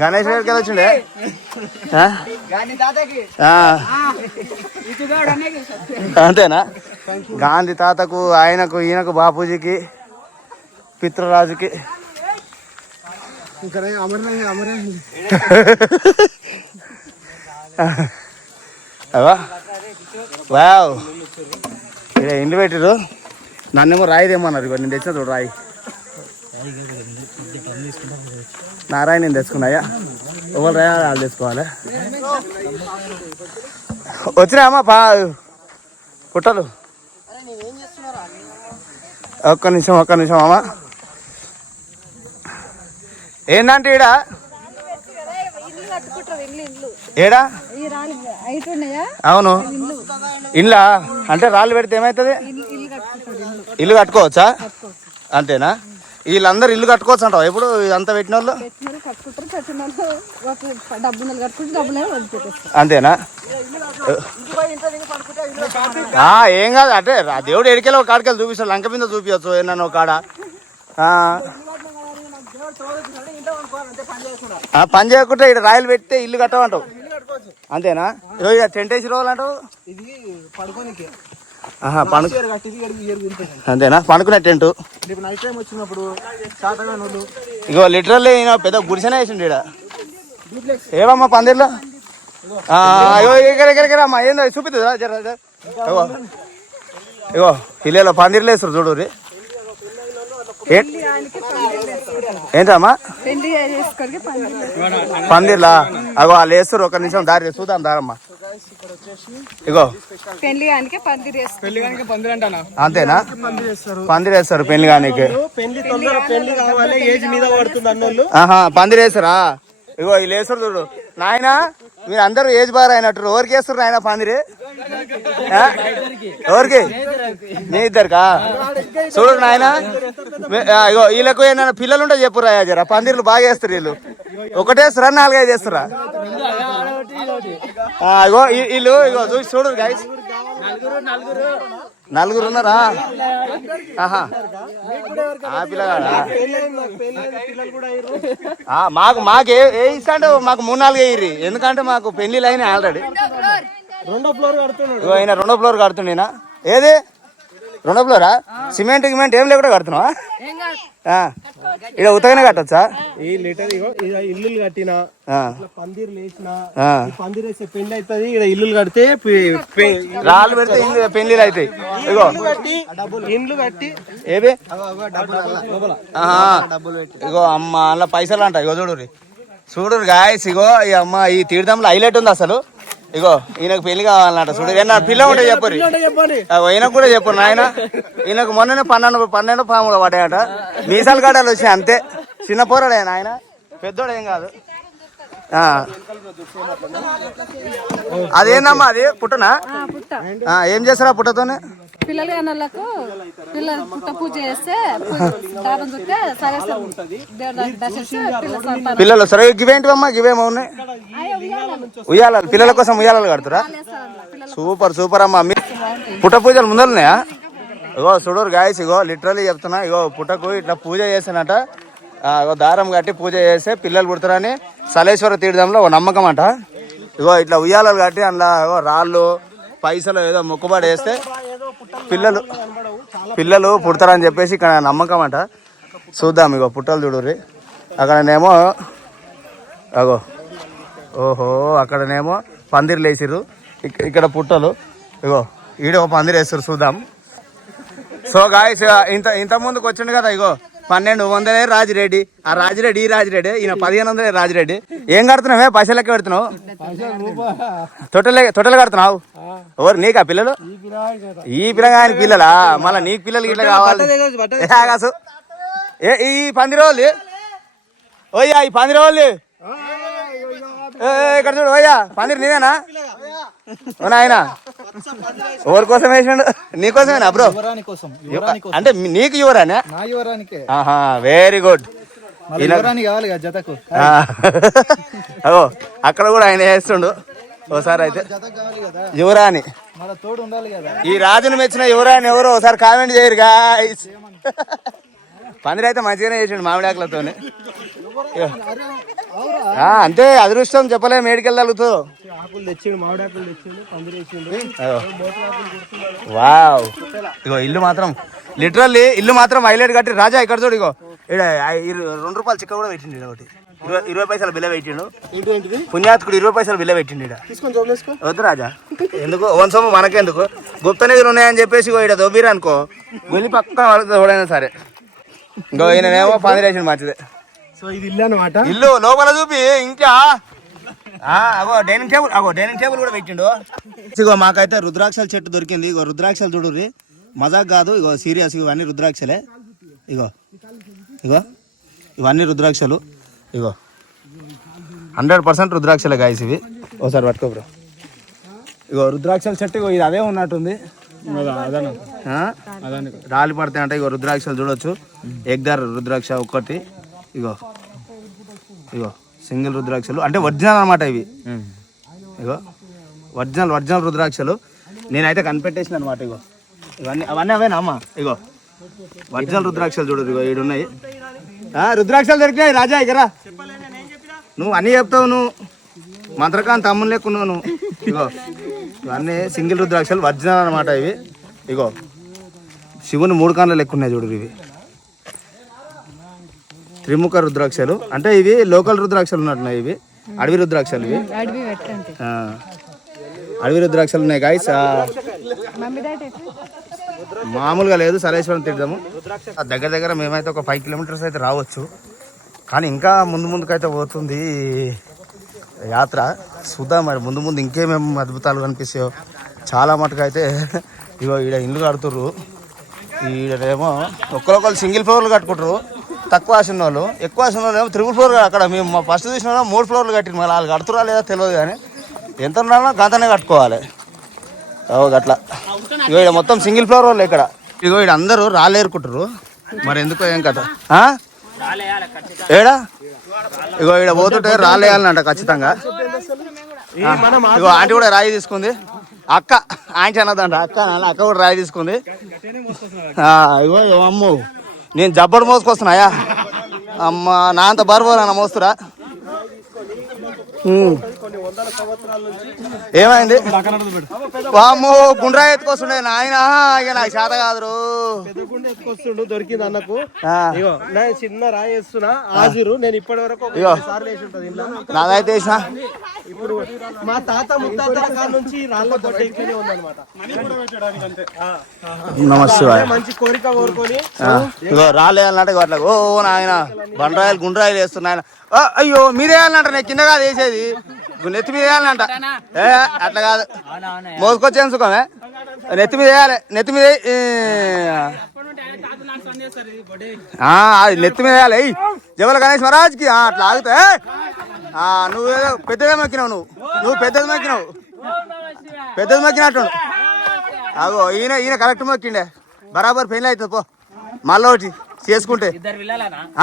గణేష్ గారికి వచ్చిండే. అంతేనా? గాంధీ తాతకు, ఆయనకు, ఈయనకు, బాపూజీకి, పిత్రరాజుకి. వావ్. ఇక్కడ ఇండ్లు పెట్టిరు. నన్నేమో రాయి తెమ్మన్నారు. ఇవ్వ నేను తెచ్చిన చూడు రాయి. నా రాయి నేను తెచ్చుకున్నాయా? ఎవరు రాయా వాళ్ళు తెచ్చుకోవాలి. వచ్చినాయమ్మా పుట్టలు. ఒక్క నిమిషం అమ్మా. ఏంటంటే ఈడ ఏడా? అవును ఇండ్లా అంటే రాళ్ళు పెడితే ఏమవుతుంది? ఇల్లు కట్టుకోవచ్చా? అంతేనా? వీళ్ళందరూ ఇల్లు కట్టుకోవచ్చు అంటావు ఇప్పుడు ఇదంతా పెట్టిన వాళ్ళు పెట్టిన కట్టుకుంటారు, పెట్టిన వాళ్ళు డబ్బులు కట్టుకుంటే డబ్బులు వదిలిపెట్టేస్తారు. అంతేనా? ఏం కాదు అంటే దేవుడు ఎడికెళ్ళి ఒక కాడికెళ్ళి చూపిస్తాడు, లంక మీద చూపించచ్చు ఏమన్నా ఒక కాడ. పని చేయకుంటే ఇక్కడ రాయలు పెడితే ఇల్లు కట్టమంటావు అంతేనా? టెంట్ వేసి రోజులంటావు అంతేనా? పనుకునే టెంట్ నైట్ టైం వచ్చినప్పుడు ఇగో లిటరల్లీ పెద్ద గుడిసెనే వేసిండు ఇక్కడ. ఏమమ్మా పందిర్లో అమ్మా ఏందో చూపిస్తుందా జర? ఇగో పిల్లలు పందిర్లు వేస్తారు చూడు. ఏంటమ్మా పందిర్లా? అగో వాళ్ళు వేస్తారు. ఒక నిమిషం దారి చూద్దాం దారమ్మా. ఇగో అంతేనా? పందిరేస్తారు పెళ్లి కానీకి. పందిరి వేస్తారా? ఇగో వీళ్ళు వేస్తారు చూడు నాయన. మీరు అందరూ ఏజ్ బార్ అయినట్టు ఎవరికి వేస్తారు ఆయన పందిరి? ఎవరికి? మీ ఇద్దరికా? చూడు నాయన. ఇగో వీళ్ళకు ఏమైనా పిల్లలు ఉంటే చెప్పురా జరా. పందిర్లు బాగా వేస్తారు వీళ్ళు. ఒకటేస్తారా 4-5 వేస్తారా? ఇగో వీళ్ళు ఇగో చూసి చూడు గైస్. నలుగురు ఉన్నారా? పిల్లగాడా? మాకు ఏ ఇస్తా అంటే మాకు 3-4 వేయర్రి. ఎందుకంటే మాకు పెళ్లిళ్ళు అయినాయి ఆల్రెడీ. ఆయన 2వ ఫ్లోర్ కడుతుండేనా? ఏది 2వ ఫ్లోరా? సిమెంట్ గిమెంట్ ఏం లేకుండా కడుతున్నావా? ఇక్కడ ఉత్తగానే కట్టొచ్చా? ఈ లీటర్ ఇల్లు కట్టినా పందిర్లు వేసిన పందిర్ వేస్తే పెళ్లి అవుతుంది. ఇక్కడ ఇల్లు కడితే రాళ్ళు పెడితే పెళ్లిళ్ళు అవుతాయి. ఇగో ఇండ్లు కట్టి ఏవి ఇగో అమ్మ అలా పైసలు అంట. ఇగో చూడు గాయస్. ఇగో ఈ అమ్మ ఈ తీర్థంలో హైలైట్ ఉంది అసలు. ఇగో ఈయనకు పెళ్లి కావాలన్నట. చూడు ఏమన్నా పిల్ల ఉంటే చెప్పరు. ఈయనకు కూడా చెప్పరు నాయన. ఈయనకు మొన్ననే 12 పాములు పడ్డాయట. మీసాలు గడ్డలు వచ్చాయి అంతే. చిన్న పోరాడే నాయన, పెద్దోడు ఏం కాదు. అదేనమ్మా అది పుట్టనా? ఏం చేస్తారా పుట్టతోనే? పిల్లలు అన్నలకు పిల్లలు పుట్ట పూజ చేస్తే దారం చుట్టే పిల్లలు సరే గివేంటివమ్మా? గివేమో ఉన్నాయి ఉయ్యాలాలు. పిల్లల కోసం ఉయ్యాలాలు కడుతురా? సూపర్ అమ్మా. పుట్ట పూజలు ముందలున్నాయా? ఇగో చూడరు గాయస్. ఇగో లిటరల్లీ చెప్తున్నా. ఇగో పుట్టకు ఇట్లా పూజ చేస్తానట. ఇగో దారం కట్టి పూజ చేస్తే పిల్లలు పుడతారని సలేశ్వర తీర్థంలో ఒక నమ్మకం అంట. ఇగో ఇట్లా ఉయ్యాలాలు కట్టి అందులో రాళ్ళు పైసలు ఏదో మొక్కుబడి వేస్తే పిల్లలు పుడతారని చెప్పేసి ఇక్కడ నమ్మకం అంట. చూద్దాం. ఇగో పుట్టలు చూడుర్రి. అక్కడనేమో అగో ఓహో అక్కడనేమో పందిర్లు వేసిర్రు. ఇక్కడ పుట్టలు. ఇగో ఈడ ఒక పందిరి వేస్తారు. చూద్దాం. సో గాయస్ ఇంత ముందుకు వచ్చిండు కదా. ఇగో 1200 రాజిరెడ్డి. ఆ రాజిరెడ్డి ఈ రాజిరెడ్డి. ఈయన 1500 రాజిరెడ్డి. ఏం కడుతున్నావే? పైసలెక్క పెడుతున్నావు? తొట్టెలు కడుతున్నావు? ఎవరు నీకా పిల్లలు? ఈ పిల్లగాని పిల్లలా? మళ్ళీ నీకు పిల్లలకి ఇట్లా కావాలి? ఈ 10 రోజులు ఓయ్యా, ఈ 10 రోజులు ఇక్కడ చూడు ఓయ్యా. పందిరి నీదేనా ఆయన? ఎవరి కోసం వేసాడు? నీకోసమేనా బ్రో? అంటే నీకు యువరానా? Very good. అగో అక్కడ కూడా ఆయన వేస్తుండు ఓసారి. అయితే యువరాణి, ఈ రాజును మెచ్చిన యువరాణి ఎవరో ఒకసారి కామెంట్ చేయరు గాయ్స్. పందిరి అయితే మంచిగానే చేసిండు మామిడాకులతో. అంతే అదృష్టం చెప్పలే. మేడికెళ్ళి తగులుతుందో. వావ్. ఇగో ఇల్లు మాత్రం లిటరల్లీ ఇల్లు మాత్రం హైలైట్ కట్టి రాజా. ఇక్కడ చూడు. ఇగో ఇక్కడ 2 రూపాయలు చిక్క కూడా పెట్టిండు. ఒకటి 20 పైసలు బిల్ల పెట్టిండు. పుణ్యాత్కుడు 20 పైసలు బిల్ల పెట్టిండు. వద్దు రాజా, ఎందుకు వంశము మనకెందుకు? గుప్త నిధులు ఉన్నాయని చెప్పేసి ఇక్కడ దొబ్బిరు అనుకో, గొల్లి పక్కన వాళ్ళకి ఎవడైనా సరే. ఇంకో ఈయననేమో పందిరేసిండు మంచిదే. సో ఇది ఇల్లు అన్నమాట. ఇల్లు లోపల చూపి ఇంకా డైనింగ్ టేబుల్ కూడా పెట్టిండు. ఇగో మాకైతే రుద్రాక్షల చెట్టు దొరికింది. ఇగో రుద్రాక్షలు చూడుర్రి, మజాక్ కాదు. ఇగో సీరియస్. ఇవన్నీ రుద్రాక్షలే. ఇగో ఇవన్నీ రుద్రాక్షలు. ఇగో 100% రుద్రాక్షలే గాయస్ ఇవి. ఓసారి పట్టుకో బ్రో. ఇగో రుద్రాక్షల చెట్టు. ఇగో ఇది అదే ఉన్నట్టుంది. ఆ? రాలి పడతాయి అంటే ఇగో రుద్రాక్షలు చూడొచ్చు. ఎగ్దార్ రుద్రాక్ష ఒక్కటి, ఇగో ఇగో సింగిల్ రుద్రాక్షలు అంటే ఒరిజినల్ అనమాట ఇవి. ఇగో ఒరిజినల్ రుద్రాక్షలు నేనైతే కనిపెట్టేసిన అనమాట. ఇగో అవన్నీ అవేనా అమ్మ? ఇగో ఒరిజినల్ రుద్రాక్షలు చూడు, ఇగో ఈడున్నాయి. రుద్రాక్షలు దొరికినాయి రాజా. ఇగరా నువ్వు అన్నీ చెప్తావు, నువ్వు మంత్రకాంత్ తమ్ముని లేకున్నావు నువ్వు. ఇగో ఇవన్నీ సింగిల్ రుద్రాక్షలు ఒరిజినల్ అనమాట ఇవి. ఇగో శివుని 3 కాళ్ళ లెక్కున్నాయి చూడు ఇవి. త్రిముఖ రుద్రాక్షలు అంటే ఇవి లోకల్ రుద్రాక్షలు ఉన్నట్టున్నాయి. ఇవి అడవి రుద్రాక్షలు. ఇవి అడవి రుద్రాక్షలు ఉన్నాయి గాయస్. మామూలుగా లేదు. సరేశ్వరం తీర్థము దగ్గర మేమైతే ఒక 5 కిలోమీటర్స్ అయితే రావచ్చు, కానీ ఇంకా ముందుకైతే పోతుంది యాత్ర. చూద్దాం మరి ముందు ఇంకేమేమి అద్భుతాలు కనిపిస్తాయో. చాలా మటుకు అయితే ఇగో ఈడ ఇల్లు కడుతుర్రు. ఈడేమో ఒక్కరొకరు సింగిల్ ఫ్లోర్లు కట్టుకుంటారు, తక్కువ ఆసిన వాళ్ళు. ఎక్కువ ఆసిన వాళ్ళు ఏమో 3 ఫ్లోర్. అక్కడ మేము ఫస్ట్ చూసిన వాళ్ళు 3 ఫ్లోర్లు కట్టిన. మళ్ళీ వాళ్ళు కడుతురా లేదా తెలియదు, కానీ ఎంత ఉన్నాలో గంతనే కట్టుకోవాలి. అట్లా ఇగో ఇక్కడ మొత్తం సింగిల్ ఫ్లోర్ వాళ్ళు. ఇక్కడ ఇగో ఇక్కడ అందరూ రాళ్ళేరుకుంటారు. మరి ఎందుకో ఏం కథ ఏడా? ఇగో ఇక్కడ పోతుంటే రాళ్ళేయాలంట ఖచ్చితంగా. ఇగో ఆంటీ కూడా రాయి తీసుకుంది. అక్క ఆంటీ అన్నదంట, అక్క కూడా రాయి తీసుకుంది. ఇగో అమ్మో నేను జబ్బడు మోసుకొస్తున్నాయా అమ్మ, నా అంత బరువు మోస్తురా. ఏమైంది? వామ్మో గుండ్రాయి ఎత్తుకొస్తుండే నాయన. ఇక నాకు చేత కాదు. ఎత్తుకొస్తుండు దొరికింది అన్నకు. చిన్న రాయి వేస్తున్నా ఆజురు. నేను ఇప్పటి వరకు నాదైతే వేసిన. ఇప్పుడు మా తాత ముత్తాతల కాడ నుంచి రాళ్ళ తోట ఇక్కడే ఉందన్నమాట. నమస్తే. మంచి కోరిక కోరుకొని ఇగో రాళ్ళు వేయాలంటే అట్లా. ఓ నాయన బండరాయలు గుండ్రాయిలు వేస్తున్నాయన. అయ్యో మీరేయాలంట, నేను కింద కాదు వేసేది, నెత్తి మీద వేయాలంట. అట్లా కాదు, మోసుకొచ్చేం సుఖమే. నెత్తి మీద వేయాలి, నెత్తి మీద అది నెత్తి మీద వేయాలి. జవల గణేష్ మహారాజ్కి అట్లా ఆగుతా. నువ్వేదో పెద్దదే మొక్కినావు, నువ్వు పెద్దది మొక్కినట్టు. అగో ఈయన కరెక్ట్ మొక్కిండే, బరాబర్ పెళ్ళి అవుతుంది. పో మళ్ళీ ఒకటి చేసుకుంటే.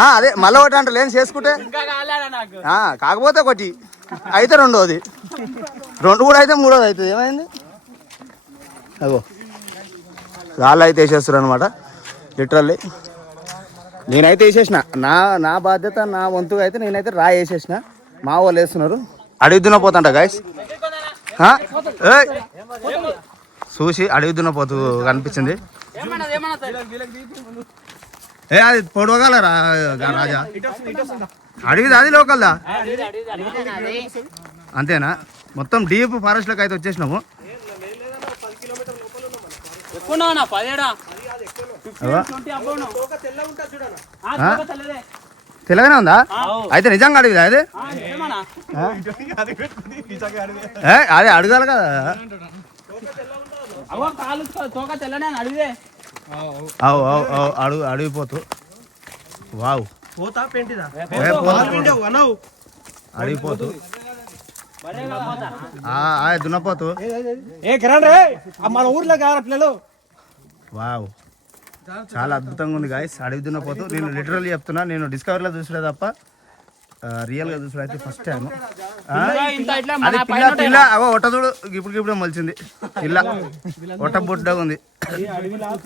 అదే మళ్ళీ ఒకటి అంటే లేని చేసుకుంటే. కాకపోతే ఒకటి అయితే రెండోది, 2 కూడా అయితే 3వది అవుతుంది. ఏమైంది? అగో రాళ్ళు అయితే వేసేస్తారు అనమాట లిటరల్లీ. నేనైతే వేసేసిన, నా బాధ్యత, నా వంతుగా అయితే నేనైతే రాయి వేసేసిన. మా వాళ్ళు వేస్తున్నారు. అడవి దున్నపోతుంట గాయస్. చూసి అడవి దున్నపోతు కనిపించింది. అది పొడవగలరా రాజా? అడవిది అది లోకల్దా? అంతేనా? మొత్తం డీప్ ఫారెస్ట్ లోకి అయితే వచ్చేసినాము. తెల్లగానే ఉందా? అయితే నిజంగా అడిగిదా అది? అదే అడగాలి కదా. అడిగిపోతూ వావ్ అడిగిపోతూ దున్నపోతూ మన ఊర్లో కావాలి పిల్లలు. వావ్ చాలా అద్భుతంగా ఉంది గాయస్ అడవి దున్నపోతూ. నేను లిటరల్లీ చెప్తున్నా, నేను డిస్కవరీలో చూసలే తప్ప రియల్ గా చూసుడు అయితే ఫస్ట్ టైం. అది పిల్ల అవో ఒట్ట చూడు, ఇప్పుడు మలిచింది పిల్ల. ఒట్ట బుడ్డగా ఉంది.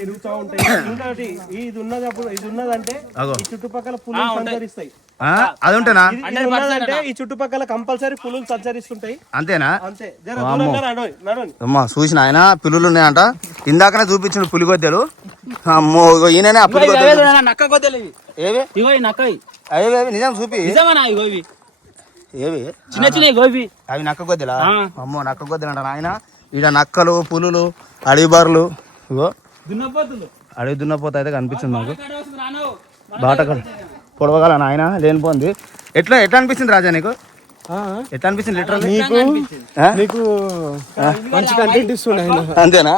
తిరుగుతూ ఉంటాయి. ఇది ఉన్నదంటే చుట్టుపక్కల పులులు సంచరిస్తాయి. అది ఉంటేనా? ఈ చుట్టుపక్కల కంపల్సరీ పులులు సంచరిస్తుంటాయి. అంతేనా? అమ్మా చూసిన ఆయన పిల్లులు ఉన్నాయంట. ఇందాకనే చూపించిన పులిగొద్దెలు. అమ్మో ఈయననే అప్పుడు ఏవి నిజం చూపి. ఏవి చిన్న చిన్న గోవి అవి నక్క గొద్దెలా? అమ్మో నక్క గొద్దెలు అంట ఆయన. ఈడ నక్కలు, పులులు, అడవి బారులు, ఇగో అడవి దున్నపోత అయితే కనిపించింది నాకు. బాటకల్ పొడవగల నాయన లేనిపోంది. ఎట్లా అనిపించింది రాజా నీకు? ఎట్లా అనిపించింది? లిటరల్ నీకు మంచి కంటెంట్ ఇస్తున్నాయి. అంతేనా?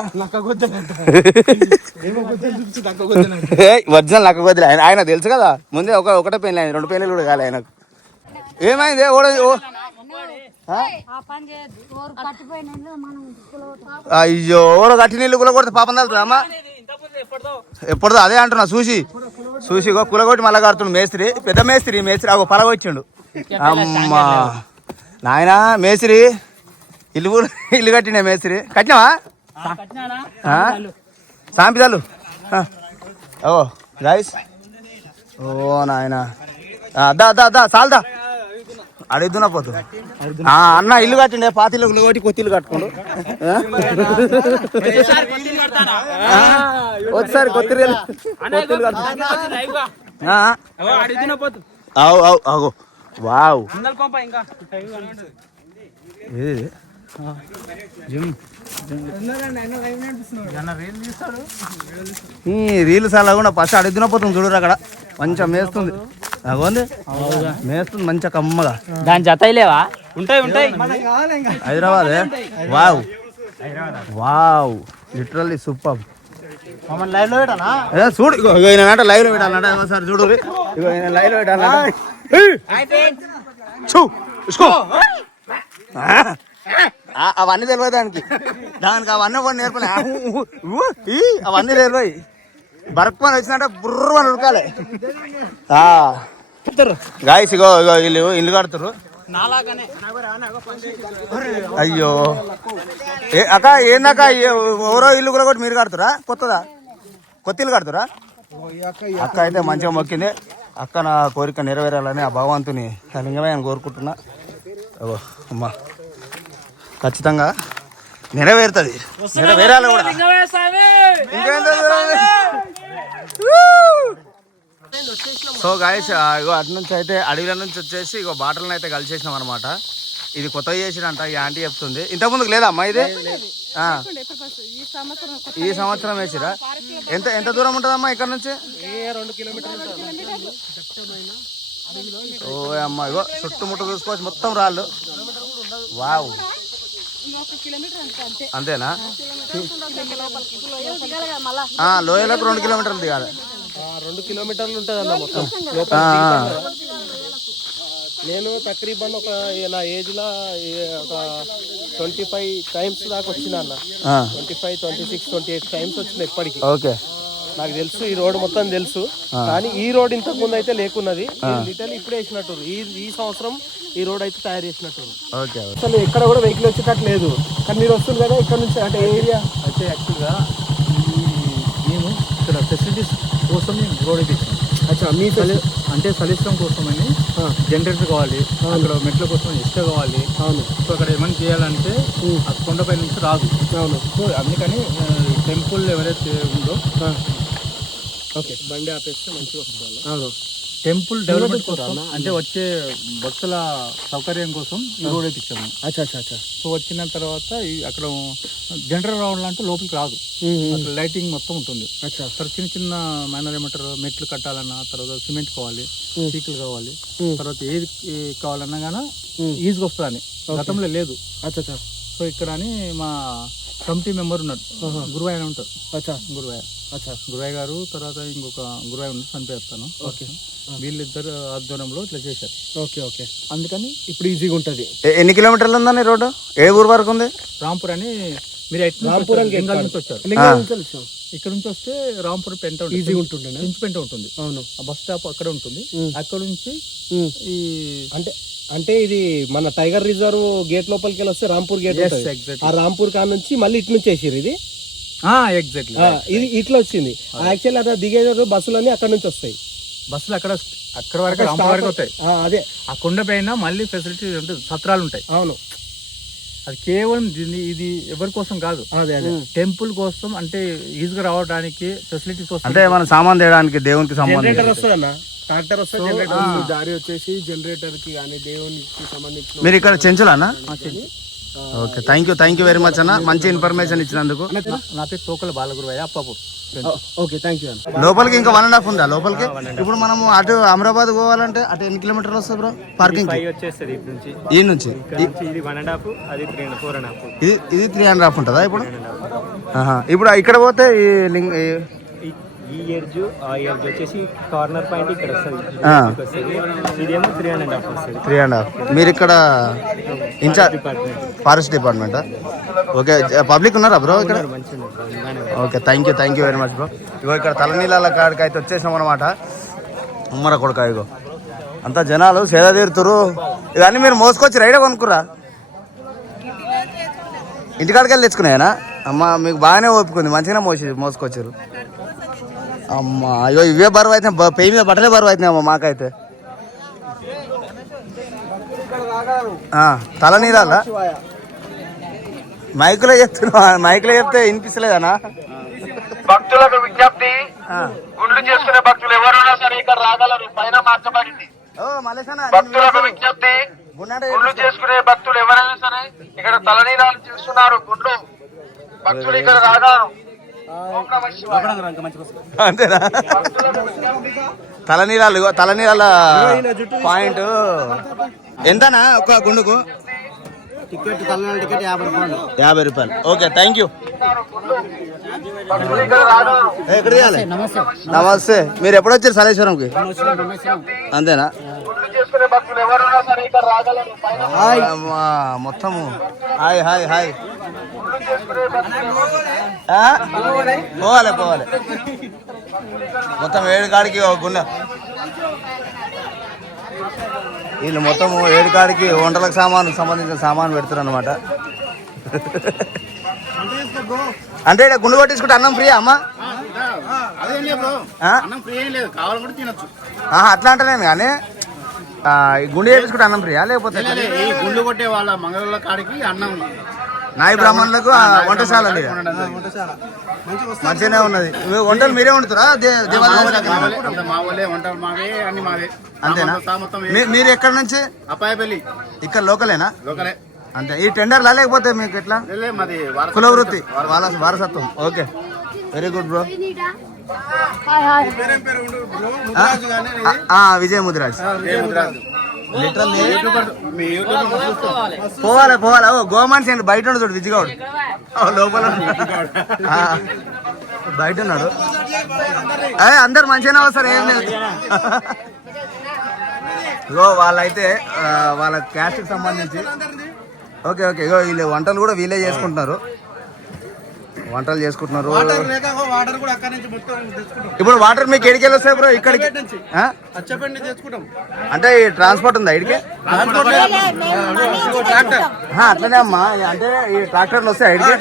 ఒరిజినల్ నక్క గొద్దెలు. ఆయన తెలుసు కదా ముందే. ఒకటే పెళ్ళి, 2 పెళ్ళిళ్ళు కూడా కాలే ఆయనకు. ఏమైంది? అయ్యో ఎవరో గట్టి నీళ్ళు కులగొడితే పాపం తగులుతుంది అమ్మా. ఎప్పుడుదో అదే అంటున్నా చూసి కులగొట్టి మళ్ళా కడుతుండు మేస్త్రి, పెద్ద మేస్త్రి అగో పలగొచ్చిండు. అమ్మా నాయనా మేస్త్రి ఇల్లు కట్టినా మేస్త్రి కట్టినావా సాంపిదాలు ఓ గాయస్ ఓ నాయనా దా సాల్దా అడుగుతున్నా పోతు అన్న ఇల్లు కట్టిండే పాత ఇల్లు కొట్టి కొత్త ఇల్లు కట్టుకోండు ఒకసారి కొత్త అవు వావ్ రీల్స్ అలా కూడా ఫస్ట్ అడుగుతున్నా పోతుంది చూడరు అక్కడ మంచిగా మేస్తుంది అగోంది మేస్తుంది మంచిగా కమ్మగా. దాని జత లేవా? ఉంటాయి Hyderabad wow wow literally super. చూడు ఇగో లైవ్ లో పెట్టాలన్నట ఒకసారి చూడు ఇగో లైవ్ లో పెట్టాలన్నట అవన్నీ తెలియదు దానికి అవన్నీ కొన్ని నేర్పలే అవన్నీ తెలియదు. బరక్మని వచ్చినట్టే బుర్ర అని ఉడకాలి. గాయస్ ఇగో ఇల్లు కడుతురు. అయ్యో అక్క ఏందక్క ఎవరో ఇల్లు కూడా మీరు కడుతురా కొత్త ఇల్లు కడుతురా? అక్క అయితే మంచిగా మొక్కింది. అక్క నా కోరిక నెరవేరాలని ఆ భగవంతుని లింగమే అని కోరుకుంటున్నా. అమ్మా ఖచ్చితంగా నెరవేరుతుంది, నెరవేరాలి కూడా. సో గాయస్ ఇగో అటు నుంచి అయితే అడవిల నుంచి వచ్చేసి ఇగో బాటలను అయితే కలిసేసినాం అనమాట. ఇది కొత్తగా చేసినంట ఈ ఆంటీ చెప్తుంది. ఇంతకుముందుకు లేదా అమ్మా ఇది? ఈ సంవత్సరం వేసిరా. ఎంత దూరం ఉంటుందమ్మా ఇక్కడ నుంచి? 2 కిలోమీటర్లు. ఓ అమ్మా ఇగో చుట్టుముట్టు చూసుకోవచ్చు మొత్తం రాళ్ళు. వావ్ అంతేనా? లోయలకు 2 కిలోమీటర్లు దిగాలి. 2 కిలోమీటర్లు ఉంటుంది అన్న మొత్తం. నేను తక్రీబన్ నా ఏజ్ లో ఒక 25 టైమ్స్ దాకా వచ్చిన అన్న. 25, 26, 28 టైమ్స్ వచ్చిన ఇప్పటికి. ఓకే నాకు తెలుసు ఈ రోడ్ మొత్తం తెలుసు. కానీ ఈ రోడ్ ఇంతకు ముందు అయితే లేకున్నది. లిటల్ ఇప్పుడే వేసినట్టు ఈ సంవత్సరం ఈ రోడ్ అయితే తయారు చేసినట్టు. ఓకే అసలు ఎక్కడ కూడా వెహికల్ వచ్చేటట్టు లేదు. కానీ మీరు వస్తుంది కదా ఇక్కడ నుంచి అంటే ఏరియా అయితే యాక్చువల్గా మేము ఇక్కడ ఫెసిలిటీస్ కోసం రోడ్ వేయించాం. అచ్చా మీ అంటే సలిస్టం కోసమని జనరేటర్ కావాలి, అక్కడ మెట్ల కోసం ఇసుక కావాలి. అవును. సో అక్కడ ఏమైనా చేయాలంటే ఆ కొండపై నుంచి రాదు. అవును. సో అందుకని టెంపుల్ ఎవరైతే ఉందో ఓకే బండి ఆపేస్తే మంచిగా వస్తుంది. అవును. టెంపుల్ డెవలప్మెంట్ కోసం అంటే వచ్చే భక్తుల సౌకర్యం కోసం ఈ రోడ్ వేయించాము. అచ్చా అచ్చా అచ్చా. సో వచ్చిన తర్వాత అక్కడ జనరల్ రావాలంటే లోపలికి రాదు, అక్కడ లైటింగ్ మొత్తం ఉంటుంది. అచ్చా. తర్వాత చిన్న చిన్న మైనర్ ఏమంటారు మెట్లు కట్టాలన్నా, తర్వాత సిమెంట్ కావాలి, పీకులు కావాలి, తర్వాత ఏది కావాలన్నా కానీ ఈజీగా వస్తుందని గతంలో లేదు. అచ్చా. సో ఇక్కడ అని మా కమిటీ మెంబర్ ఉన్నాడు, గురువాయ అని ఉంటారు. అచ్చా గురువాయ. అచ్చా. గురువాయ గారు తర్వాత ఇంకొక గురువాయ ఉంది చనిపోతాను. ఓకే. వీళ్ళిద్దరు ఆధ్వర్యంలో ఇట్లా చేశారు. Okay okay. అందుకని ఇప్పుడు ఈజీగా ఉంటుంది. ఎన్ని కిలోమీటర్లు ఉందండి రోడ్డు? ఏ ఊరు వరకు ఉంది? రాంపూర్ అని మీరు లింగాల నుంచి వచ్చారు. ఇక్కడ నుంచి వస్తే రాంపూర్ పెంట ఈజీగా ఉంటుండే, నుంచి పెంట ఉంటుంది. అవును. ఆ బస్ స్టాప్ అక్కడ ఉంటుంది. అక్కడ నుంచి ఈ అంటే ఇది మన టైగర్ రిజర్వ్ గేట్ లోపలికి వెళ్ళి వస్తే రాంపూర్ గేట్. ఆ రాంపూర్ కాడ నుంచి మళ్ళీ ఇటు నుంచి వేసారు ఇది. ఎగ్జాక్ట్లీ ఇది ఇట్లా వచ్చింది. యాక్చువల్లీ అక్కడ దిగేది బస్సులన్నీ అక్కడ నుంచి వస్తాయి. బస్సులు అక్కడ వరకు రాంపూర్ వరకు వస్తాయి. అదే ఆ కొండ పైన మళ్ళీ ఫెసిలిటీ ఉంటుంది, సత్రాలు ఉంటాయి. అవును. అది కేవలం ఇది ఎవరి కోసం కాదు, అదే అదే టెంపుల్ కోసం. అంటే ఈజీగా రావడానికి ఫెసిలిటీస్ వస్తాయి. అంటే మన సామాన్ తేయడానికి దేవునికి జనరేటర్ వస్తుంది అన్న, ట్రాక్టర్ వస్తుంది. దారి వచ్చేసి జనరేటర్ కి కానీ దేవునికి సంబంధించిన. మీరు ఇక్కడ చెంచులానా? Okay, thank you very much అన్న, మంచి ఇన్ఫర్మేషన్ ఇచ్చినందుకు. నా పేరు Tokala Balaguruvayya Appapur. Okay thank you అన్న. లోపలికి ఇంకా 1.5 ఉందా లోపలికి? ఇప్పుడు మనము అటు అమరాబాద్ పోవాలంటే అటు ఎన్ని కిలోమీటర్లు వస్తుంది బ్రో పార్కింగ్? ఈ నుంచి ఇది 3.5 ఉంటుందా ఇప్పుడు? ఇప్పుడు ఇక్కడ పోతే ఈ ఎడ్జ్ ఆ ఎడ్జ్ వచ్చేసి కార్నర్ పాయింట్ ఇక్కడ వస్తుంది. ఇదేమో 3.5 వస్తుంది. 3.5. మీరు ఇక్కడ ఇన్ఛార్జ్ ఫారెస్ట్ డిపార్ట్మెంటా? ఓకే, పబ్లిక్ ఉన్నారా బ్రో ఇక్కడ? Okay, thank you very much bro. ఇగో ఇక్కడ తలనీళ్ళ కాడికి అయితే వచ్చేసాం అనమాట. ఉమ్మర కొడుక ఇగో అంతా జనాలు సేద తీరుతురు. ఇవన్నీ మీరు మోసుకొచ్చి రైడే కొనుక్కురా? ఇంటికాడికి వెళ్ళి తెచ్చుకున్నాయనా? అమ్మ మీకు బాగానే ఓపుకుంది, మంచిగానే మోసుకొచ్చారు. అమ్మ అయ్యో ఇవే బరువు అయితే, పెయి మీద బట్టలే బరువు అవుతున్నాయి అమ్మ మాకైతే. తలనీళ్ళ మైకులో చెప్తే వినిపిస్తలేదనా? భక్తులకు విజ్ఞప్తి, గుండ్లు చేసుకునే భక్తులు ఎవరైనా సరే ఇక్కడ రాగలరు, పైన మార్చబడింది. భక్తులకు విజ్ఞప్తి, గుండ్లు చేసుకునే భక్తులు ఎవరైనా సరే ఇక్కడ తలనీలాలు చేస్తున్నారు. గుండ్లు భక్తులు ఇక్కడ రాగలరు. అంతేనా? తలనీళ్ళ పాయింట్ ఎంతనా ఒక గుండుకు? టికెట్ తలనీళ్ళ టికెట్ 50 రూపాయలు. Okay, thank you. ఎక్కడ తీయాలి? నమస్తే. మీరు ఎప్పుడు వచ్చారు సలేశ్వరంకి? అంతేనా? మొత్తము హాయ్ హాయ్ హాయ్. పోవాలి మొత్తం 7 కాడికి గుండె. వీళ్ళు మొత్తం 7 కాడికి వంటలకు సంబంధించిన సామాను పెడతారు అనమాట. అంటే గుండు కొట్టించుకుంటే అన్నం ఫ్రీ అమ్మా? అట్లా అంటే నేను కానీ గుండు చేయించుకుంటే అన్నం ఫ్రీయా లేకపోతే? గుండు కొట్టే వాళ్ళ మంగళ కాడికి అన్నం, నాయి బ్రాహ్మణులకు వంటశాల మంచిగానే ఉన్నది. వంటలు మీరే వండుతారా? అంతేనా? మీరు ఎక్కడి నుంచి? అప్పాయపల్లి. ఇక్కడ లోకలేనా? లోకలే. అంతే. ఈ టెండర్లా లేకపోతే మీకు ఎట్లా? కుల వృత్తి వారసత్వం. Okay, very good bro. Vijay Mudiraj. పోవాలి గోమాన్స్ అండి. బయట ఉన్నాడు చూడు విజయగౌడ్, లోపల బయట ఉన్నాడు. అందరు మంచిగానే వస్తారు, ఏం లేదు. ఇగో వాళ్ళైతే వాళ్ళ క్యాస్ట్కి సంబంధించి ఓకే ఇగో వీళ్ళు వంటలు కూడా వీళ్ళే చేసుకుంటున్నారు. ఇప్పుడు వాటర్ మీకు ఎడికెళ్ళి వస్తాయి బ్రో? ఇక్కడికి అంటే ఈ ట్రాన్స్పోర్ట్ ఉందా ఇడికి? అట్లనే అమ్మా, అంటే ఈ ట్రాక్టర్లు వస్తాయి ఇడికి?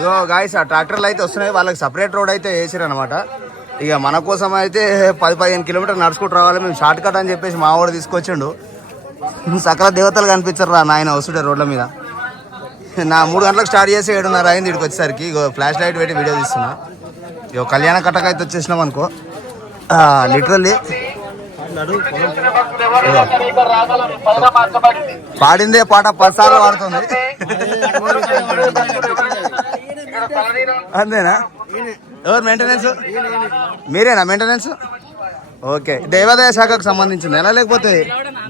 ఇగో గాయస్, ఆ ట్రాక్టర్లు అయితే వస్తున్నాయి. వాళ్ళకి సపరేట్ రోడ్ అయితే వేసారు అనమాట. ఇక మన కోసం అయితే 10-15 కిలోమీటర్లు నడుచుకుంటూ రావాలి. మేము షార్ట్ కట్ అని చెప్పేసి మా వాడు తీసుకొచ్చిండు. సకల దేవతలు కనిపించారు రా నాయన వస్తుంటే రోడ్ల మీద. నా 3 గంటలకు స్టార్ట్ చేసి 7:30 అయింది ఇక్కడికి వచ్చేసరికి. ఇగో ఫ్లాష్ లైట్ పెట్టి వీడియో తీస్తున్నా. ఇగో కళ్యాణ కట్టక అయితే వచ్చేసినాం అనుకో. లిటరల్లీ పాడిందే పాట 10 సార్లు పాడుతుంది. అంతేనా? ఎవరు మెయింటెనెన్స్? మీరేనా మెయింటెనెన్స్? ఓకే, దేవాదాయ శాఖకు సంబంధించింది ఎలా లేకపోతే?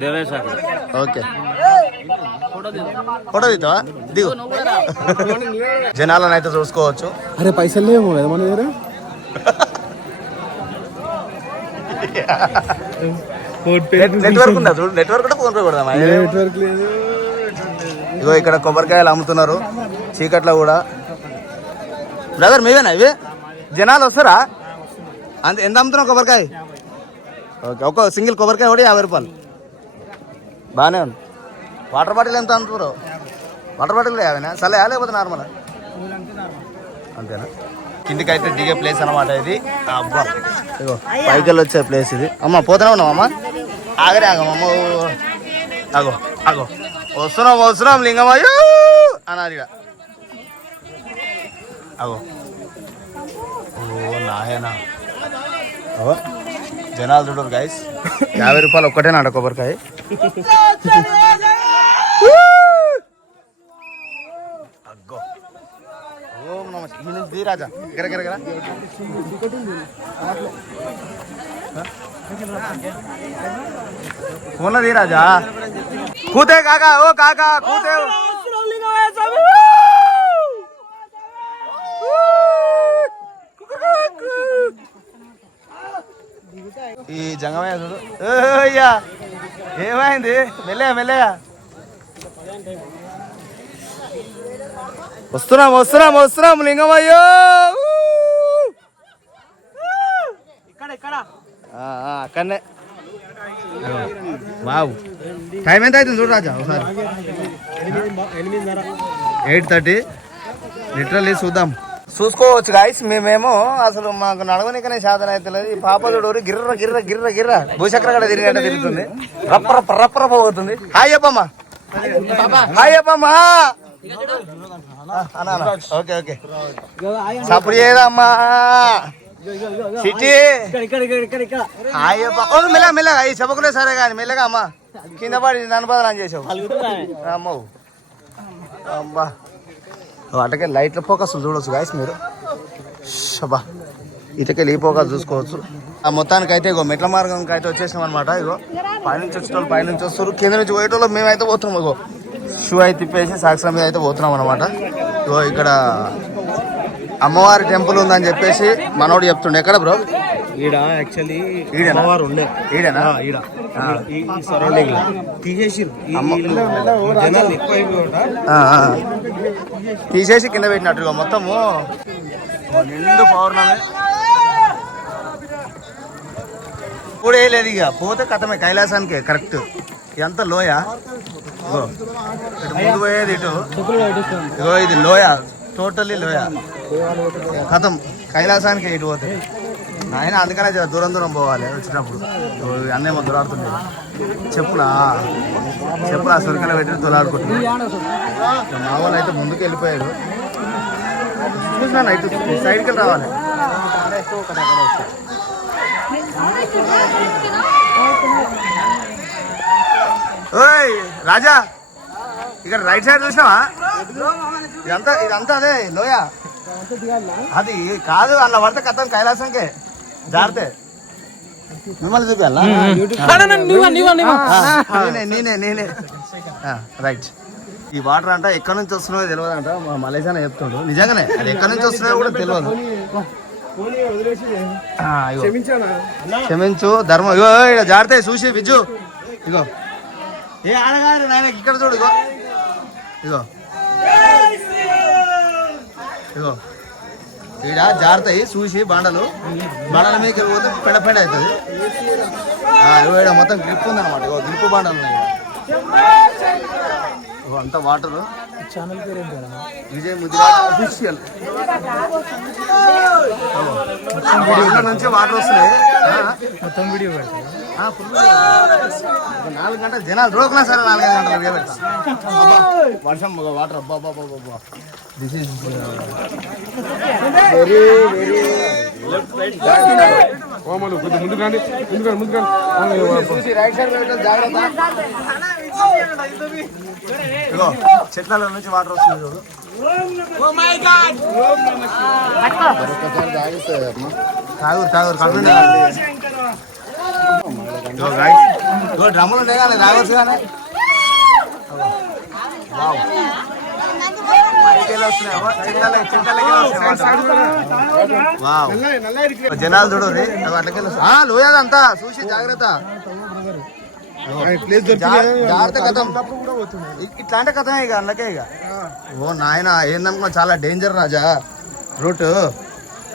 దేవాదాయ శాఖ. ఓకే, ఫోటో తీస్తావా? దిగు. జనాలను అయితే చూసుకోవచ్చు. అరే పైసలు లేవు కదా మన దగ్గర. నెట్వర్క్ ఉందా చూడు? నెట్వర్క్ కూడా ఫోన్ పే కొడదామా? నెట్వర్క్ లేదు. ఇగో ఇక్కడ కొబ్బరికాయలు అమ్ముతున్నారు చీకట్లో కూడా. బ్రదర్ మీవేనా ఇవి? జనాలు వస్తారా? అంతే. ఎంత అమ్ముతున్నావు కొబ్బరికాయ? ఓకే, ఒక సింగిల్ కొబ్బరికాయ కూడా 50 రూపాయలు. బాగానే ఉంది. వాటర్ బాటిల్ ఎంత అమ్ముతారు? వాటర్ బాటిల్ 50నా? సరే లేకపోతే నార్మల్? అంతేనా? కిందికి అయితే దిగే ప్లేస్ అనమాట ఇది. అబ్బా ఇగో పైకి వచ్చే ప్లేస్ ఇది. అమ్మ పోతూనే ఉన్నాం అమ్మ. ఆగరే ఆగమ్మ. అగో వస్తున్నాం లింగమయ్యో అనాలి. అగో ఓ నాయనా. జనాలు చూడరు గైస్. 50 రూపాయలు ఒక్కటేనాడ కొబ్బరికాయ. అగ్గో ఓం నమ ఈ నుంచి దీ రాజా. గిరగిరగిరా ఫోన్లో దీ రాజా. కూతే కాకా, ఓ కాకా కూతే. జంగమయ్య చూడు అయ్యా ఏమైంది మెల్లగా వస్తున్నాం లింగమయ్యో అక్కడనే వావ్ టైం ఎంత అవుతుంది చూడు రాజా ఒకసారి 8:30 లిటరల్లీ చూసుకోవచ్చు గాయస్. మేమేమో అసలు మాకు నడవనికనే శాతం అయితే లేదు. ఈ పాప చూడు గిర్ర భూచక్ర కూడా తిరిగేట తిరుగుతుంది, రప్ప పోతుంది. హాయ్ చెప్పమ్మా ఓకే సప్పుడు చేయదమ్మా సిటీ మెల్లగా అవి చెప్పకునే సరే కానీ మెల్లగా అమ్మా కింద పడి నన్ను బదనాన్ని చేసావు అమ్మవు అమ్మా. అటకే లైట్ల ఫోకస్ చూడవచ్చు గాయస్ మీరు. షబా ఇటకెళ్ళి ఈ ఫోకస్ చూసుకోవచ్చు. ఆ మొత్తానికి అయితే ఇగో మెట్ల మార్గంకి అయితే వచ్చేసాం అనమాట. ఇగో పైనుంచి వచ్చేటోళ్ళు పైనుంచి వస్తారు, కింద నుంచి పోయేటోళ్ళు మేమైతే పోతున్నాం. ఇగో షూ అయితే తిప్పేసి సాక్షి మీద అయితే పోతున్నాం అనమాట. ఇగో ఇక్కడ అమ్మవారి టెంపుల్ ఉందని చెప్పేసి మనోడు చెప్తుండే. ఎక్కడ బ్రో? ఈడ యాక్చువల్లీ ఈడనా? ఈడ ఈ సరౌండింగ్ తీసేసి జనాలు ఎక్కువ తీసేసి కింద పెట్టినట్టుగా మొత్తము నిండు పౌర్ణమి. ఇప్పుడు వేయలేదు ఇక పోతే కథమే కైలాసానికి కరెక్ట్. ఎంత లోయ ఇగో ఇటు ముందు పోయేది ఇటు. ఇగో ఇది లోయ, టోటల్లీ లోయ. కథం కైలాసానికి ఇటు పోతే ఆయన అందుకనే దూరం పోవాలి వచ్చినప్పుడు. అన్నేమో దొరాడుతుంది. చెప్పులా సురికలు పెట్టి దొరాడుకుంటుంది. మా వాళ్ళు అయితే ముందుకు వెళ్ళిపోయారు. చూసినా ఇటు సైడ్కి రావాలి. ఓయ్ రాజా ఇక్కడ రైట్ సైడ్ చూసినావా? ఇదంతా అదే లోయ. అది కాదు అలా పడితే కథం కైలాసంకే జారితే మిమ్మల్ని చూపించాలా? నేనే రైట్. ఈ వాటర్ అంట ఎక్కడి నుంచి వస్తున్నాయో తెలియదు అంట. మా మలేషియానే చెప్తుండ్రు. నిజంగానే అది ఎక్కడి నుంచి వస్తున్నాయో కూడా తెలియదు. క్షమించు ధర్మం. ఇగో ఇక్కడ జారుతాయి చూసి విజ్జు. ఇగో ఏ ఆడగారు నాయన ఇక్కడ చూడు. ఇగో ఈడ జారుతాయి చూసి బండల మీకు పోతే పెండ అవుతుంది. ఇక్కడ మొత్తం గ్రిప్ ఉందన్నమాట. ఇగో గ్రిప్ బండలు ఉన్నాయి. అంతా వాటర్. విజయ్ ముద్దుగా అఫీషియల్ నుంచి వాటర్ వస్తున్నాయి. మొత్తం వీడియో పెడతాయి. 4 గంటలు జనాలు రోకలా సరే 4-5 గంటలు వీడియో పెడతా. వర్షం వాటర్ అబ్బా. This is very right side జాగ్రత్త. ఇగో చెట్ల నుంచి వాటర్ వస్తుంది చూడు. డ్రమ్ములు ఉన్నాయి కానీ తాగొచ్చు కానీ. జనాలు చూడు అట్లకెళ్ళి లోయదంతా చూసి జాగ్రత్త. జాగ్రత్త కథం ఇట్లాంటి కథమే ఇక అందుకే ఇక. ఓ నాయన ఏందనుకో చాలా డేంజర్ రాజా.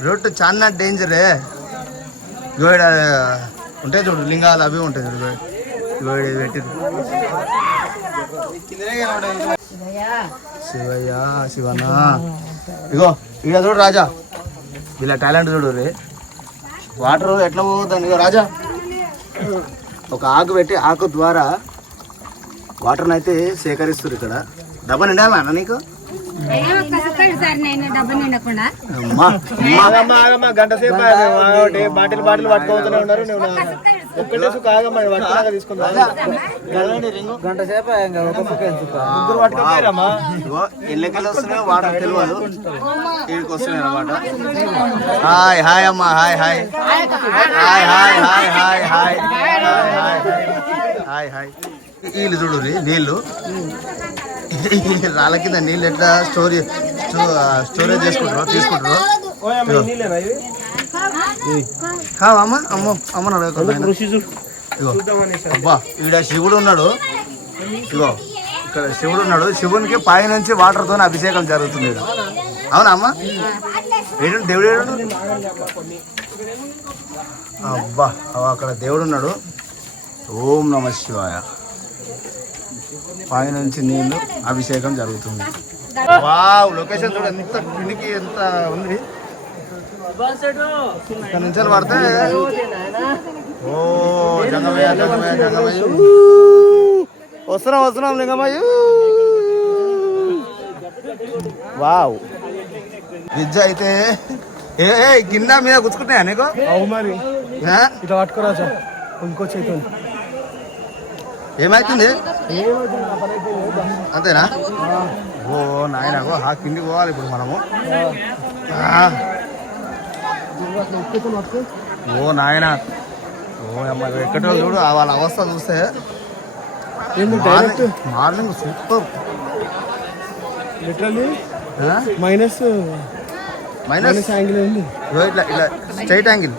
రూట్ చాలా డేంజరే. గోడ ఉంటాయి చూడు లింగాలు అవి ఉంటాయి చూడు. గోడ పెట్టి శివనా. ఇగో ఇక చూడు రాజా ఇలా టాలెంట్ చూడు రే. వాటర్ ఎట్లా పోతుంది ఇగో రాజా. ఒక ఆకు పెట్టి ఆకు ద్వారా వాటర్ని అయితే సేకరిస్తారు. ఇక్కడ డబ్బా నిండాలా అన్న నీకు? గంట సేపు బాటిల్ పట్టుకోతూనే ఉన్నారు. గంట సేపు ఎల్లకెళ్ళి వస్తున్నాయి వాటర్ తెలియదు. ఇక్కడికి వస్తున్నాయి అన్నమాట. హాయ్ హాయ్ అమ్మా. Hi hi hi hi hi hi hi hi hi. వీళ్ళు చూడు నీళ్ళు రాళ్ళ కింద నీళ్ళు ఎట్లా స్టోరేజ్ చేసుకుంటారు తీసుకుంటారు. అమ్మ అమ్మ అమ్మను అడగ ఇగో అబ్బా ఈడ శివుడు ఉన్నాడు. ఇగో ఇక్కడ శివుడు ఉన్నాడు. శివునికి పై నుంచి వాటర్తో అభిషేకం జరుగుతుంది ఈడ. అవునా అమ్మ? ఏడు దేవుడు ఏడు? అబ్బా అక్కడ దేవుడు ఉన్నాడు. ఓం నమ శివాయ. పై నుంచి నీళ్ళు అభిషేకం జరుగుతుంది. వావ్ లొకేషన్ చూడ ఎంత కిందికి ఎంత ఉంది. ఇక్కడ నుంచి పడితే ఓ జంగమయ్య జంగమయ్య జంగమయ్య వస్తున్నాం లింగమయ్య. వావ్ విద్య అయితే ఏ కింద మీద గుచ్చుకుంటున్నాయా నీకు? అవు మరి ఇట్లా పట్టుకోరాజా ఇంకో చేతి ఏమైతుంది అంతేనా? ఓ నాయన ఆ కిందికి పోవాలి ఇప్పుడు మనము. ఓ నాయన ఓ అమ్మ ఎక్కడో చూడు వాళ్ళ అవస్థ చూస్తే morning super. Literally minus angle ఉంది. ఇట్లా ఇట్లా స్ట్రైట్ యాంగిల్.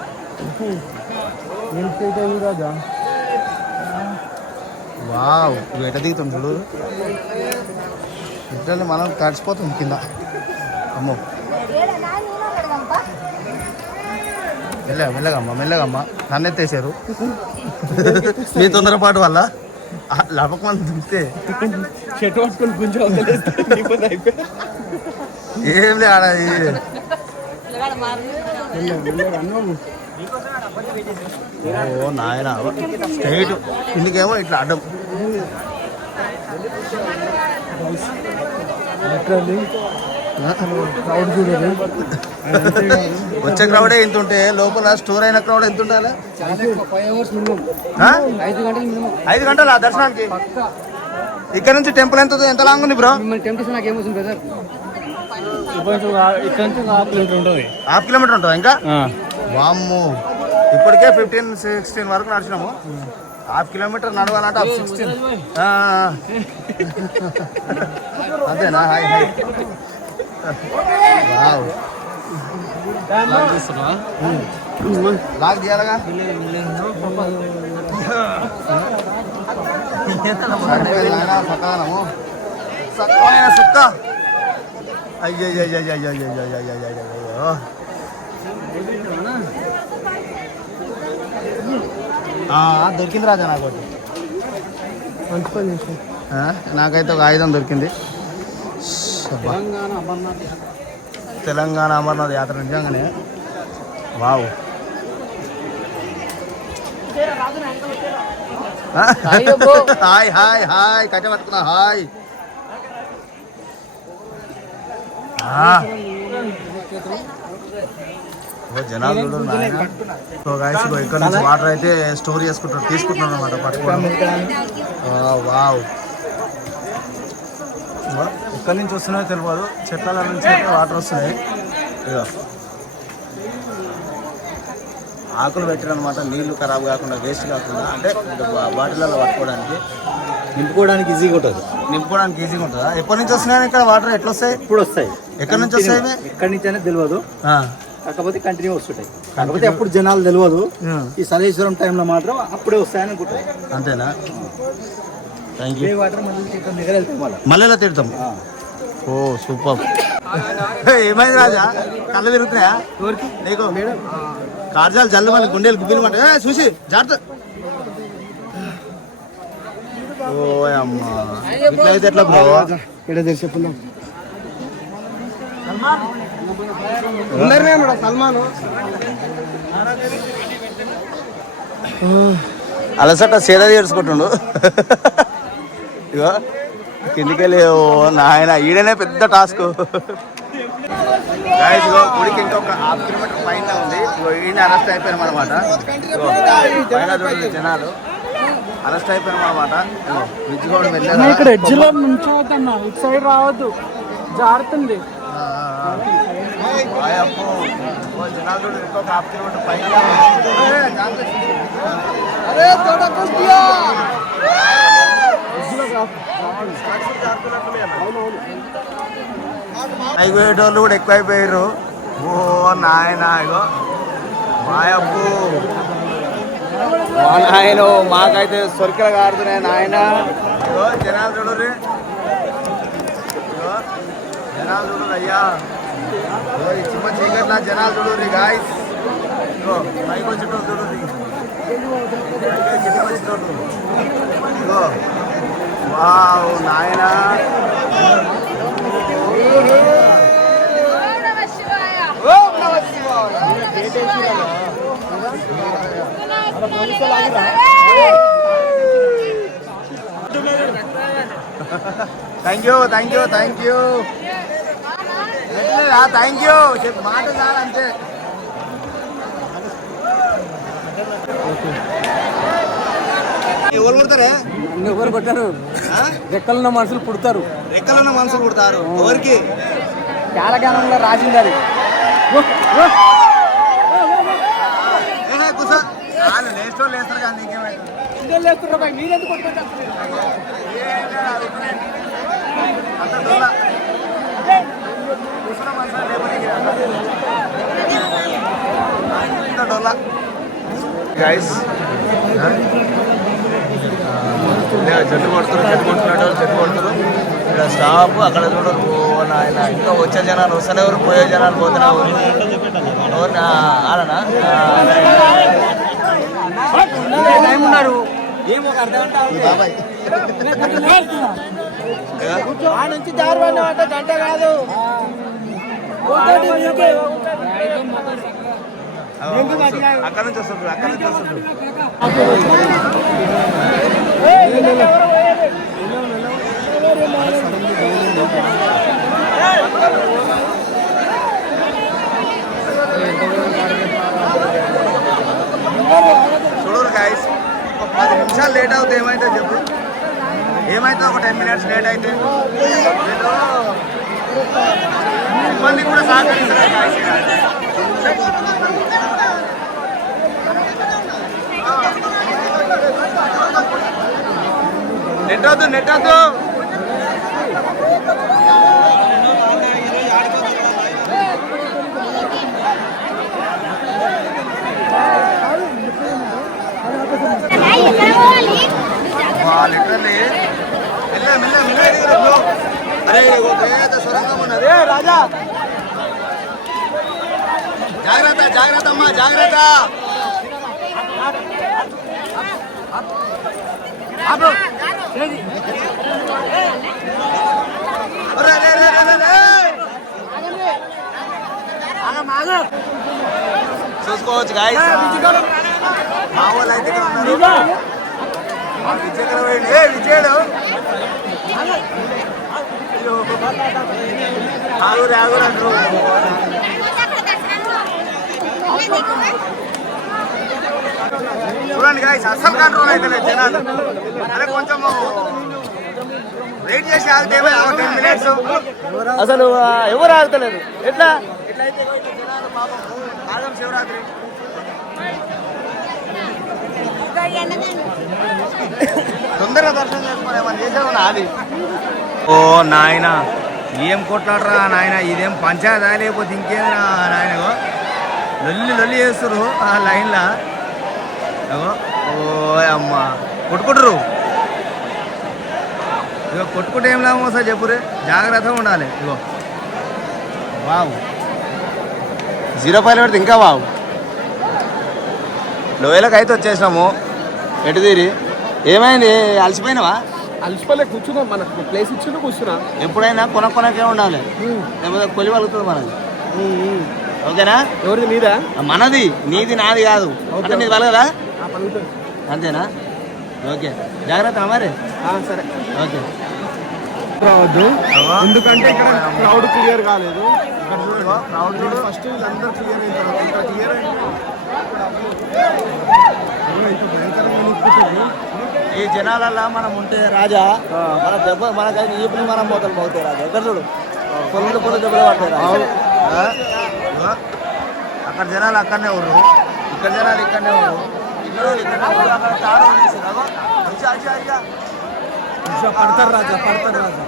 ఏం స్ట్రైట్ యాంగిల్ రాజా? వావ్ నువ్వు ఎట్లా దిగుతాం చూడు. లిటరల్లీ మనం తడిచిపోతుంది కింద. అమ్మో మెల్లగమ్మా నన్ను ఎత్తేసారు మీ తొందరపాటు వల్ల. లపకమని దిగితే చెట్టు పట్టుకొని గుంజు ఏం లే ఆడ ఓ నాయన స్ట్రైట్ కిందికేమో ఇట్లా అడ్డం. క్రౌడ్ చూడండి. వచ్చే క్రౌడే ఇంత ఉంటే లోపల స్టోర్ అయిన క్రౌడ్ ఎంత ఉండాలి? 5 గంటల దర్శనానికి. ఇక్కడ నుంచి టెంపుల్ ఎంత లాంగ్ ఉంది బ్రో? హాఫ్ కిలోమీటర్ ఉంటుంది ఇంకా. వామ్మో ఇప్పటికే 15-16 వరకు నడిచినాము. హాఫ్ కిలోమీటర్ నడవాలంటే 16. అంతేనా? Hi hi. వావ్ లాగ్ చేయాలగా. పక్కనము సక్కమైన సుక్క. అయ్యో దొరికింది రాజా నాకు. మంచి పని చేసి నాకైతే ఒక ఆయుధం దొరికింది. తెలంగాణ అమర్నాథ్ యాత్ర నిజంగానే వావ్. హాయ్ హాయ్ హాయ్ కట్ట పట్టుకున్నా హాయ్. జనాలు చూడు నాయన. సో గాయ్స్ ఇక్కడ నుంచి వాటర్ అయితే స్టోర్ తీసుకుంటున్నాను అనమాట పట్టుకోవడం. వావ్ ఎక్కడి నుంచి వస్తున్నాయో తెలియదు. చెట్ల నుంచి అయితే వాటర్ వస్తున్నాయి. ఆకులు పెట్టారనమాట నీళ్లు ఖరాబ్ కాకుండా వేస్ట్ కాకుండా. అంటే బాటిల్లో పట్టుకోవడానికి నింపుకోవడానికి ఈజీగా ఉంటుంది. ఉంటుందా? ఎప్పటి నుంచి వస్తున్నాయి ఇక్కడ వాటర్? ఎట్లా వస్తాయి? ఇప్పుడు వస్తాయి. ఎక్కడి నుంచి వస్తాయి? ఎక్కడి నుంచి అనేది తెలియదు, కాకపోతే కంటిన్యూ వస్తుంటాయి. కాకపోతే అప్పుడు జనాలు తెలియదు. ఈ సలేశ్వరం టైంలో మాత్రం అప్పుడే వస్తాయని అనుకుంటారు. అంతేనా? Thank you. వాటర్ మళ్ళీ తిడతాం. ఓ సూపర్. ఏమైంది రాజా? కళ్ళు తిరుగుతున్నాయా నీకు? కార్జాలు జల్లు మళ్ళీ గుండెలు గుబ్బిలు మాట చూసి జాగ్రత్త. ఓ అమ్మా ఇట్లయితే ఎట్లా బ్రో? ఇక్కడ తెలిసి చెప్పుకుందాం. సల్మాన్ అలసట సేద తీర్చుకుంటుండు. ఇగో కిందికెళ్ళి ఓ నాయన ఈడనే పెద్ద టాస్క్. ఇగో గుడికి ఇంకొక 1/2 కిలోమీటర్ పైన ఉంది. ఈయన అరెస్ట్ అయిపోయాం అనమాట. పైన చూడండి జనాలు అరెస్ట్ అయిపోయాం అనమాట. బ్రిడ్జ్ కూడా వెళ్ళారు. ఇక్కడ ఎడ్జ్లో నుంచోవద్దన్నా, ఇటు సైడ్ రావద్దు, జారుతుంది. జనాలు చూడండి ఇంకొక 1/2 కిలోమీటర్ పైన. అయిపోయేటోళ్ళు కూడా ఎక్కువైపోయారు. ఓ నాయన ఇగో మాయప్పు ఆయన మాకైతే సొరికలు కారుతున్నాయి నాయన. జనాలు చూడరు, జనాలు చూడరు అయ్యా. ఈ చిన్న చీకట్లా జనాలు చూడరు గాయస్. పైకి వచ్చేటోళ్ళు చూడరు, కిందకి వచ్చేటోళ్ళు. ఇగో వావ్ నాయన. Thank you thank you thank you thank you చెప్పు మాట చాలు అంతే. ఎవరు పుడతారే? ఎవరు కొట్టారు? రెక్కలున్న మనుషులు పుడతారు. రెక్కలున్న మనుషులు పుడతారు. ఎవరికి? కాలజ్ఞానంలో రాసింది అది. లేస్తారు లేస్తారు కానీ నీకేమైతే మీరెందుకు కొట్టుకుంటారు? గైస్ చెట్టు కొడుతున్నారు చెట్టు కొడుతున్నారు. ఇక్కడ స్టాప్ అక్కడ చూడరు. ఆయన ఇంకా వచ్చే జనాలు వస్తూనే ఎవరు, పోయే జనాలు పోతున్నా ఎవరు ఆడనా ఉన్నారు. బాబాయ్ నుంచి జారుబడిన అంటే గంట కాదు. అక్కడ నుంచి వస్తుంది, అక్కడ నుంచి వస్తుంది. చూడరు గాయస్, ఒక 10 నిమిషాలు లేట్ అవుతుంది. ఏమైతే చెప్పు, ఏమైతే ఒక 10 minutes లేట్ అయితే మిమ్మల్ని కూడా సహకరిస్తారు గాయస్. నెట్ వద్దు, నెట్ వద్దు. లిటరల్లీ మెల్ల మెల్ల మెల్ల. అరే పేద సొరంగం ఉన్నది రాజా. జాగ్రత్త జాగ్రత్త అమ్మా జాగ్రత్త. చూసుకోవచ్చు గాయస్, మా వాళ్ళు అయితే ఇక్కడ ఉన్నారు. విజయుడు ఆగురు ఆగురు అంటారు. చూడండి గాయస్, అస్సలు కంట్రోల్ అయితే జనాలు. అదే కొంచెం వెయిట్ చేసి ఆగితే 10 minutes అసలు ఎవరు ఆగుతలేరు. ఎట్లా ఎట్లయితే జనాలు పాపం ఆగం శివరాత్రి తొందరగా దర్శనం చేసుకోలేమని చేసావు నాది. ఓ నాయన ఏం కొట్లాడరా నాయన, ఇదేం పంచాయతీ లేకపోతే ఇంకేంద్రా నాయన. లొల్లి లొల్లి చేస్తారు ఆ లైన్లో. ఓ అమ్మ కొట్టుకుంటారు. ఇగో కొట్టుకుంటే ఏం లాభం వస్తా చెప్పురే, జాగ్రత్తగా ఉండాలి. ఇగో వావ్ 0 పెడితే ఇంకా వావ్. లోయలకు అయితే వచ్చేసినాము. ఎటు తీరి ఏమైంది, అలసిపోయినావా? అలసిపోలే, కూర్చున్నాం. మనకు ప్లేస్ ఇచ్చిండు కూర్చున్నా. ఎప్పుడైనా కొనకే ఉండాలి, లేకపోతే కొలి వలుగుతుంది మనది. ఓకేనా? ఎవరిది? నీదా? మనది. నీది నాది కాదు. అంటే నీది వలగదా? అంతేనా? ఓకే జాగ్రత్త మరి. సరే ఓకే. రావద్దు, ఎందుకంటే ఇక్కడ క్రౌడ్ క్లియర్ కాలేదు. క్రౌడ్ ఫస్ట్ అందరూ క్లియర్ అయిన తర్వాత ఇక్కడ క్లియర్ ఈ జనాలల్లో మనం ఉంటే రాజా, మన దెబ్బ మనకైతే ఈపుని మనం మొదలు పోతాయి రాజా. ఎక్కడ చూడు పొలం దెబ్బలు పడతాయి రాజా. అక్కడ జనాలు అక్కడనే ఉన్నారు, ఇక్కడ జనాలు ఇక్కడనే ఉన్నారు. ఇక్కడ అక్కడ పడతారు రాజా, పడతారు రాజా.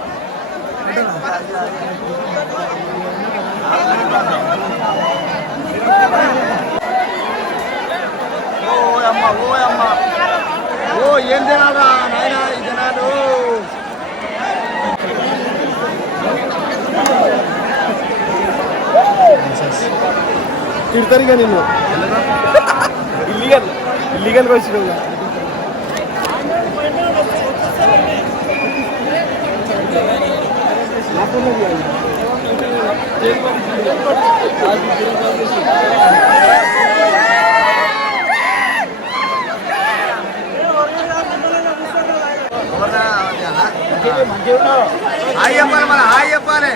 ఓ అమ్మ ఓ ఏం జనాలు నాయన ఈ జనాలు. తిడతారు ఇక నిన్ను ఇల్లీగల్గా వచ్చినావు. హాయ్ చెప్పాలి మన హాయ్ చెప్పాలి.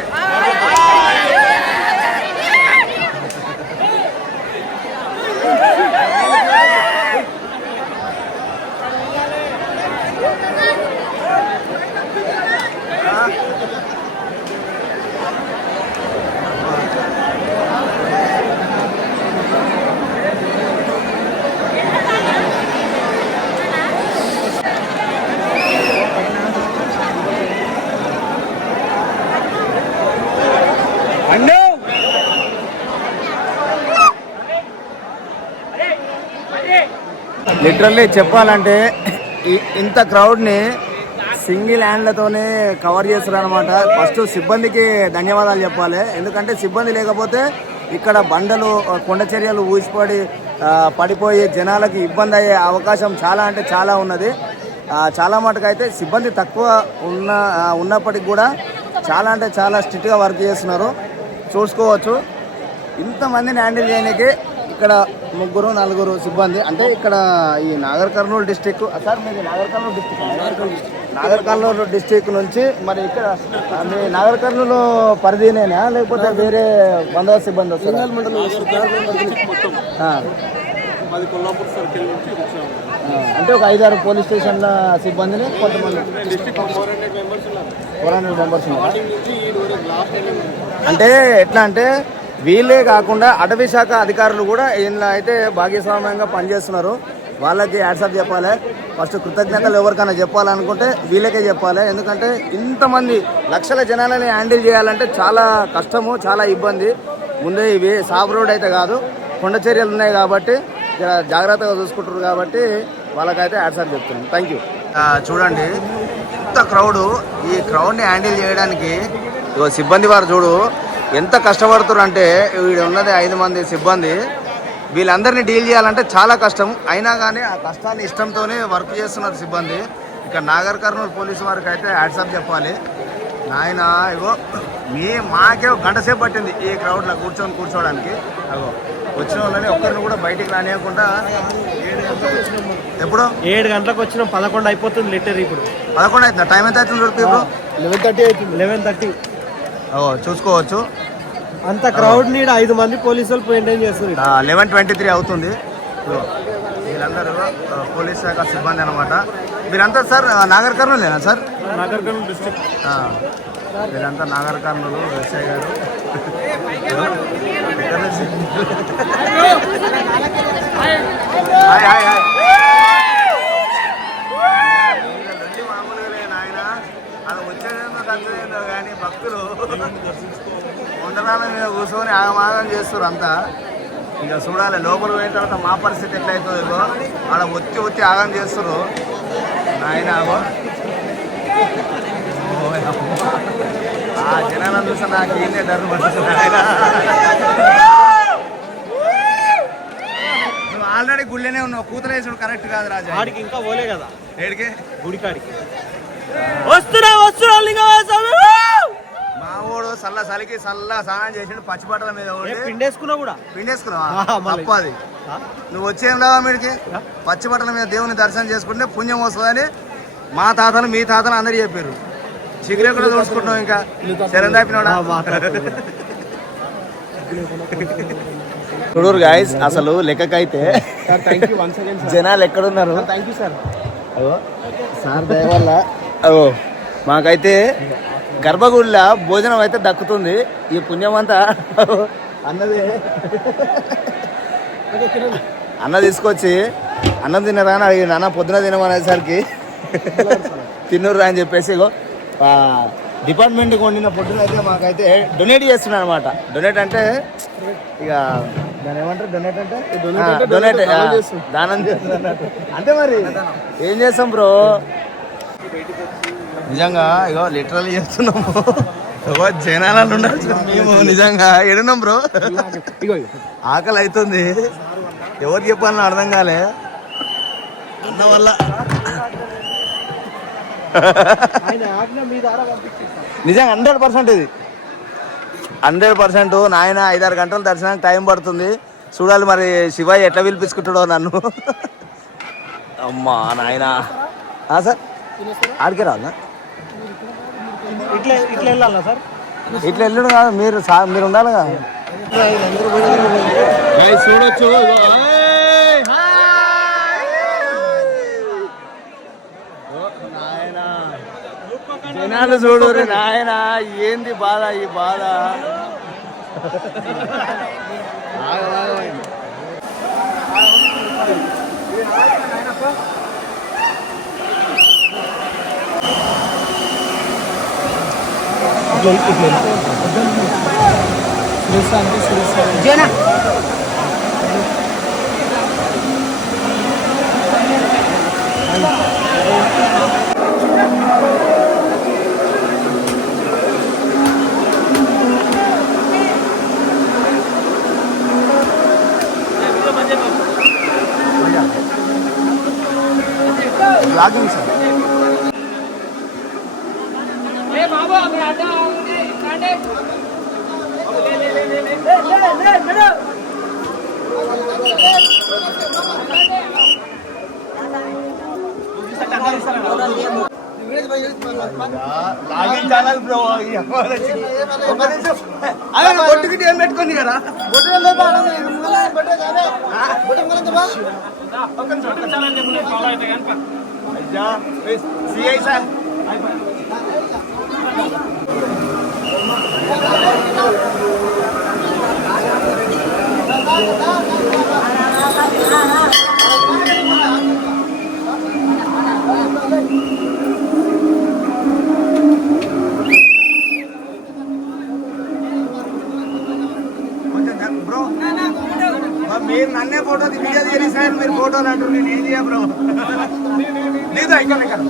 లిటరల్లీ చెప్పాలంటే ఇంత క్రౌడ్ని సింగిల్ హ్యాండ్లతోనే కవర్ చేస్తారు అనమాట. ఫస్ట్ సిబ్బందికి ధన్యవాదాలు చెప్పాలి. ఎందుకంటే సిబ్బంది లేకపోతే ఇక్కడ బండలు కొండ చర్యలు ఊసిపడి పడిపోయి జనాలకి ఇబ్బంది అయ్యే అవకాశం చాలా అంటే చాలా ఉన్నది. చాలా మటుకు అయితే సిబ్బంది తక్కువ ఉన్నప్పటికి కూడా చాలా అంటే చాలా స్ట్రిక్ట్గా వర్క్ చేస్తున్నారు. చూసుకోవచ్చు ఇంతమందిని హ్యాండిల్ చేయడానికి ఇక్కడ 3-4 సిబ్బంది. అంటే ఇక్కడ ఈ నాగర్ కర్నూలు డిస్టిక్ సార్ మీది నాగర్ కర్నూలు డిస్టిక్ నాగర్ కర్నూలు డిస్టిక్ నుంచి మరి ఇక్కడ మీ నాగర్ కర్నూలు పరిధినేనా లేకపోతే వేరే బందోబస్తు సిబ్బంది వస్తారు? అంటే ఒక 5-6 పోలీస్ స్టేషన్ల సిబ్బందిని కొంతమంది 400 మెంబర్స్ ఉన్నారు. అంటే ఎట్లా అంటే వీళ్ళే కాకుండా అటవీ శాఖ అధికారులు కూడా ఇందులో అయితే భాగస్వామ్యంగా పనిచేస్తున్నారు. వాళ్ళకి యాడ్సప్ చెప్పాలి. ఫస్ట్ కృతజ్ఞతలు ఎవరికైనా చెప్పాలనుకుంటే వీళ్ళకే చెప్పాలి. ఎందుకంటే ఇంతమంది లక్షల జనాలని హ్యాండిల్ చేయాలంటే చాలా కష్టము, చాలా ఇబ్బంది. ముందే ఇవి సాఫ్ రోడ్ అయితే కాదు, కొండ చర్యలు ఉన్నాయి కాబట్టి జాగ్రత్తగా చూసుకుంటారు కాబట్టి వాళ్ళకైతే యాడ్సప్ చెప్తున్నాను. Thank you. చూడండి ఇంత క్రౌడు, ఈ క్రౌడ్ని హ్యాండిల్ చేయడానికి సిబ్బంది వారు చూడు ఎంత కష్టపడుతున్నారు అంటే వీడు ఉన్నది 5 మంది సిబ్బంది. వీళ్ళందరినీ డీల్ చేయాలంటే చాలా కష్టం. అయినా కానీ ఆ కష్టాన్ని ఇష్టంతోనే వర్క్ చేస్తున్నారు సిబ్బంది. ఇక నాగర్ కర్నూలు పోలీసు వారికి అయితే యాడ్సప్ చెప్పాలి. నాయన ఇగో మాకే గంట సేపు పట్టింది ఈ క్రౌడ్లో కూర్చోడానికి. అగో వచ్చిన వాళ్ళని ఒక్కరిని కూడా బయటికి రానియకుండా ఎప్పుడు 7 గంటలకు వచ్చినాం, 11 అయిపోతుంది లిటర్. ఇప్పుడు 11 అవుతుందా? టైం ఎంత అవుతుంది ఇప్పుడు? 11:30 అవుతుంది. 11:30. చూసుకోవచ్చు అంత క్రౌడ్ ని 5 మంది పోలీసులు మెయింటైన్ చేస్తారు. 11:23 అవుతుంది. వీళ్ళందరూ పోలీస్ శాఖ సిబ్బంది అనమాట. వీరంతా సార్ నాగర్ కర్నూలేనా సార్? నాగర్ కర్నూలు డిస్ట్రిక్ట్. వీళ్ళంతా నాగర్ కర్నూలు ఎస్ఐ గారు. మామూలుగా నాయన అది వచ్చేదేందో తగ్గదేందో కానీ భక్తులు కొండరాల మీద కూర్చొని ఆగమాగం చేస్తారు అంతా. ఇక చూడాలి లోపల పోయిన తర్వాత మా పరిస్థితి ఎట్లయితుందో. ఆడ ఒత్తి ఆగం చేస్తారు నాయన. ఆ జనాలను చూస్తే నాకు ఏంటే ధర్మ పడుతుంది ఆయన. నువ్వు ఆల్రెడీ గుళ్ళనే ఉన్నావు, కూతురేసుడు కరెక్ట్ కాదు రాజా. ఆడికి ఇంకా పోలే కదా ఏడికి గుడికాడికి. వస్తున్నా మా ఊడు చలికి స్నానం చేసిండు పచ్చి బట్టల మీద పిండేసుకున్నావా? తప్పది. నువ్వు వచ్చేం లేవా మీడికి? పచ్చి బట్టల మీద దేవుని దర్శనం చేసుకుంటే పుణ్యం వస్తుందని మా తాతలు మీ తాతలు అందరు చెప్పారు. చిగురే కూడా చూసుకుంటున్నావు ఇంకా శరణ్ దాపినోడా. చూడరు గాయస్ అసలు లెక్కకైతే జనాలు ఎక్కడున్నారు. Thank you sir. సార్ దయ వల్ల మాకైతే గర్భగుడిలో భోజనం అయితే దక్కుతుంది. ఈ పుణ్యం అంతా అన్న తీసుకొచ్చి అన్నం తినరా అని అడిగింది. అన్న పొద్దున తినమనేసరికి తిన్నూరు అని చెప్పేసి డిపార్ట్మెంట్కి వండిన పొద్దున అయితే మాకైతే డొనేట్ చేస్తున్నాను అనమాట. డొనేట్ అంటే ఇక దాని ఏమంటారు డొనేట్ అంటే donate డొనేట్ దానం చేస్తుంది అన్నట్టు. అంతే మరి ఏం చేస్తాం బ్రో. నిజంగా ఇగో లిటరల్లీ చేస్తున్నాము. జనాలు ఉండాల్సిన మేము నిజంగా ఎడున్నాం బ్రో. ఆకలి అవుతుంది, ఎవరు చెప్పాలని అర్థం కాలే అన్న వల్ల. నిజంగా 100% ఇది 100%. నాయన 5-6 గంటల దర్శనానికి టైం పడుతుంది. చూడాలి మరి శివయ్య ఎట్లా పిలిపించుకుంటాడో నన్ను. అమ్మా నాయన సార్ ఆడికే రాదా? ఇట్లా వెళ్ళాలా సార్? ఇట్లా వెళ్ళడు కాదు, మీరు ఉండాలి కదా. చూడొచ్చు. జనాలు చూడు నాయన, ఏంది బాధ ఈ బాధ. Blogging sir. Login channel bro. బొట్టుకి ఏం పెట్టుకుంది కదా. CI sir bro. మీరు నన్నే ఫోటో వీడియో తీయాలి సార్, మీరు ఫోటోలు అంటారు, నేను ఏం చేయ బ్రో. లేదా ఇక్కడ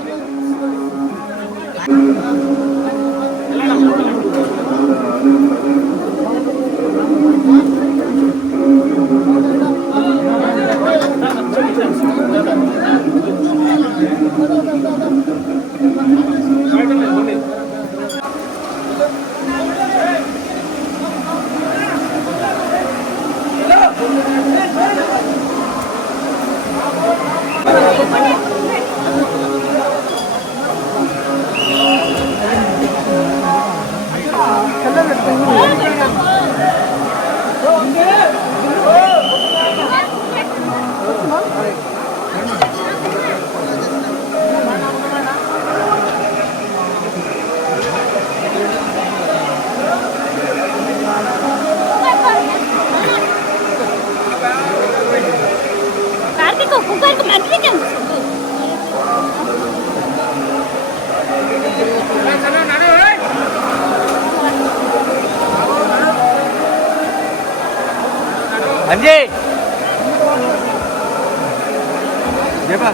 అంజయ్ చెప్పా.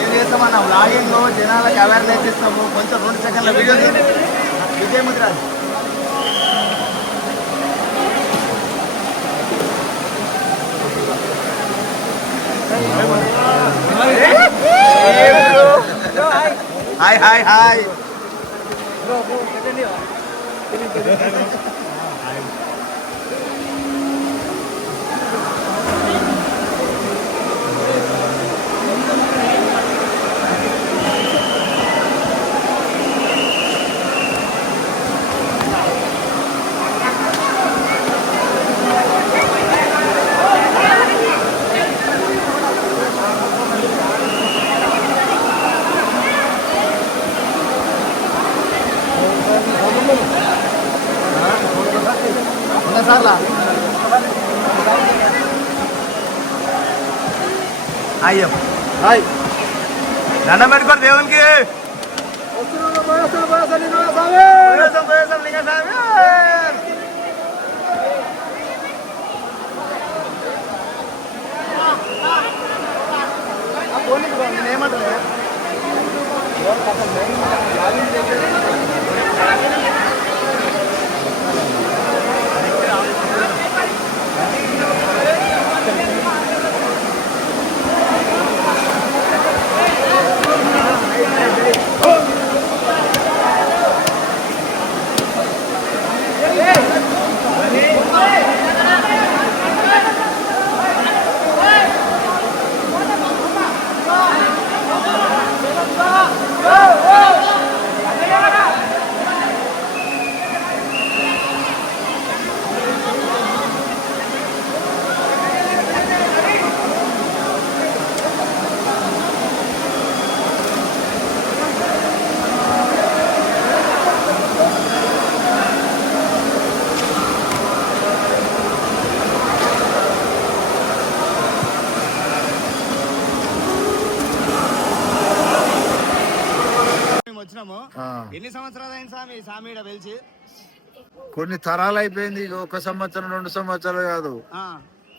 ఏం చేస్తామన్నా వ్లాగింగ్ లో జనాలకు అవేర్నెస్ ఇస్తాము. కొంచెం 2 సెకండ్ల వీడియో విజయముద్రాజ్ హాయ్ హాయ్ హాయ్. అయ్యో హాయ్ దండం పెట్టుకోండి దేవునికి. ఏమంటారు వచ్చినాము. ఎన్ని సంవత్సరాలు అయింది స్వామి స్వామి ఈడ వెలిచి? కొన్ని తరాలు అయిపోయింది. 1 సంవత్సరం 2 సంవత్సరాలు కాదు,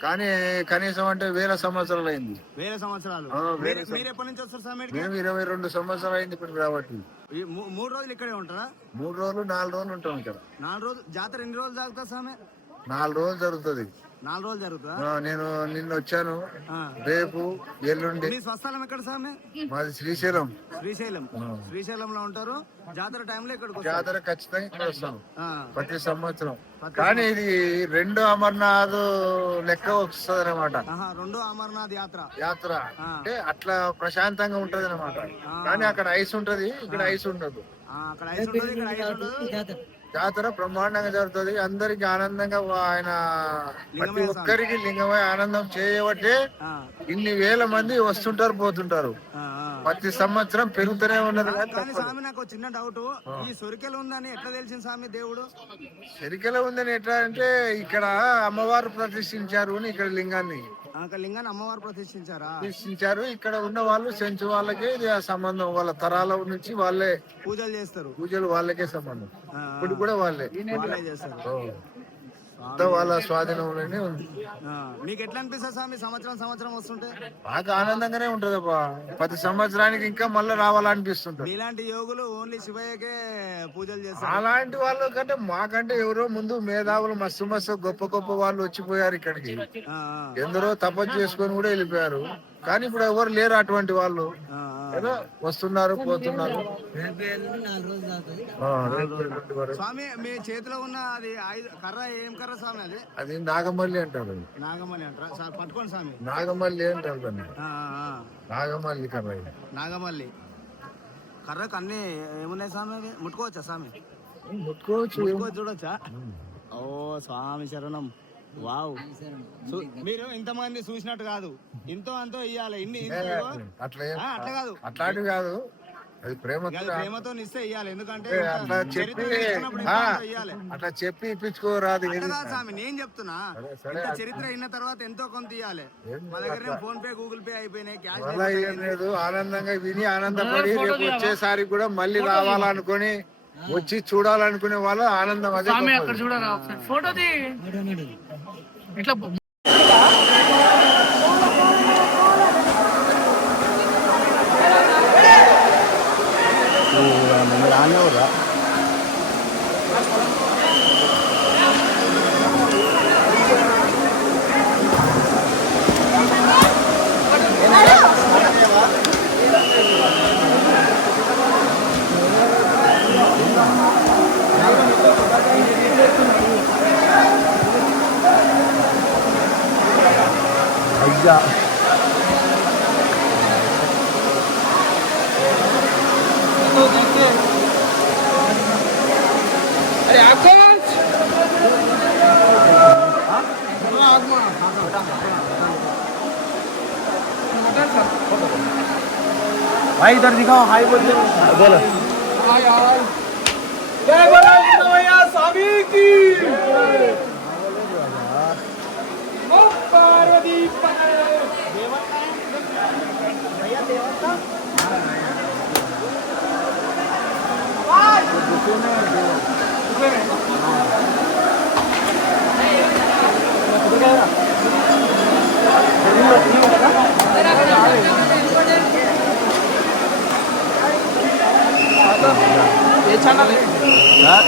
కానీ కనీసం అంటే 1000 సంవత్సరాలు అయింది. 1000 సంవత్సరాలు. మీరు ఎప్పటి నుంచి వస్తారు స్వామి? మేము 22 సంవత్సరాలు అయింది ఇప్పుడు కాబట్టి. 3 రోజులు ఇక్కడే ఉంటారా? 3 రోజులు 4 రోజులు ఉంటాం ఇక్కడ. 4 రోజులు జాతర ఎన్ని రోజులు జరుగుతా స్వామి? 4 రోజులు జరుగుతుంది. 4 రోజులు జరుగుతా. నేను నిన్న వచ్చాను, రేపు ఎల్లుండి. మీ స్వస్థలం ఎక్కడ స్వామి? మాది శ్రీశైలం. శ్రీశైలం. శ్రీశైలంలో ఉంటారు. జాతర టైంలో ఇక్కడ జాతర ఖచ్చితంగా ఇక్కడ వస్తాం ప్రతి సంవత్సరం. కానీ ఇది 2 అమర్నాథ్ లెక్క వస్తుంది అనమాట. 2 అమర్నాథ్ యాత్ర అంటే అట్లా ప్రశాంతంగా ఉంటది అనమాట. కానీ అక్కడ ఐస్ ఉంటది, ఇక్కడ ఐస్ ఉండదు. అక్కడ ఐస్ ఉంటుంది, ఇక్కడ ఐస్ ఉండదు. జాతర బ్రహ్మాండంగా జరుగుతుంది. అందరికి ఆనందంగా ఆయన ప్రతి ఒక్కరికి లింగమై ఆనందం చేయబట్టే ఇన్ని వేల మంది వస్తుంటారు పోతుంటారు. ప్రతి సంవత్సరం పెరుగుతూనే ఉన్నది. కానీ స్వామి నాకు చిన్న డౌట్, ఈ సొరికెలు ఉందని ఎట్లా తెలిసింది స్వామి దేవుడు? సరికెల ఉందని ఎట్లా అంటే ఇక్కడ అమ్మవారు ప్రతిష్ఠించారు అని ఇక్కడ లింగాన్ని అమ్మవారు ప్రతిష్ఠించారు. ఇక్కడ ఉన్న వాళ్ళు సెంచు వాళ్ళకే ఇది ఆ సంబంధం. వాళ్ళ తరాల నుంచి వాళ్ళే పూజలు చేస్తారు. పూజలు వాళ్ళకే సంబంధం. ఇప్పుడు కూడా వాళ్ళే చేస్తారు. వాళ్ళ స్వాధీనంలోనే ఉంది. మీకు ఎట్లా అనిపిస్తుంది స్వామి సంవత్సరం వస్తుంటే? బాగా ఆనందంగానే ఉంటది. ప్రతి సంవత్సరానికి ఇంకా మళ్ళీ రావాలనిపిస్తుంది. మీలాంటి యోగులు ఓన్లీ శివయ్యకే పూజలు చేస్తారు. అలాంటి వాళ్ళ కంటే మాకంటే ఎవరో ముందు మేధావులు మస్తు గొప్ప గొప్ప వాళ్ళు వచ్చిపోయారు ఇక్కడికి. ఎందరో తపస్సు చేసుకొని కూడా వెళ్ళిపోయారు. కానీ ఇప్పుడు ఎవరు లేరు అటువంటి వాళ్ళు. ఏదో వస్తున్నారు పోతున్నారు. స్వామి మీ చేతిలో ఉన్న అది కర్ర ఏం కర్ర స్వామి? అది నాగమల్లి అంటారు. నాగమల్లి అంటారా? సార్ పట్టుకోండి స్వామి. నాగమల్లి అంటారు దాన్ని. నాగమల్లి కర్ర. నాగమల్లి కర్రకు అన్ని ఏమున్నాయి స్వామి? అవి ముట్టుకోవచ్చా స్వామి? ముట్టుకోవచ్చు, చూడొచ్చా? ఓ స్వామి శరణం. వావ్, మీరు ఇంతమంది చూసినట్టు కాదు, ఇంతో అంతో ఇయ్యాలి. అట్లా కాదు, అట్లాంటివి కాదు. అది ప్రేమతో ఇస్తే ఇయ్యాలి. ఎందుకంటే అట్లా చెప్పి ఇప్పించుకోరాదు స్వామి. నేను చెప్తున్నా, చరిత్ర అయిన తర్వాత ఎంతో కొంత ఇయ్యాలి. మా దగ్గర ఫోన్ పే గూగుల్ పే అయిపోయినాయి. ఏం లేదు, ఆనందంగా విని ఆనందపడి రేపు వచ్చేసారి కూడా మళ్ళీ రావాలనుకుని వచ్చి చూడాలనుకునే వాళ్ళు ఆనందం. అదే ఫోటోది ఇట్లా ఇలా भाई इधर दिखाओ हाई बोलते बोलो जय भैया स्वामी की पार्वती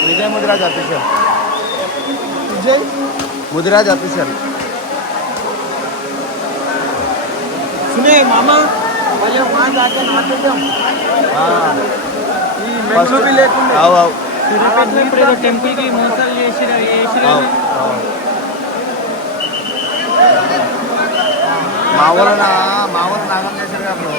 विजय मुदिराज ऑफिशियल विजय मुदिराज ऑफिशियल सुने मामा पहले वहाँ जाके नहाते थे मेट्रो भी लेకుండే आओ आओ टेंपल की मोसल మావోలన నాగం చేశారు అప్పుడు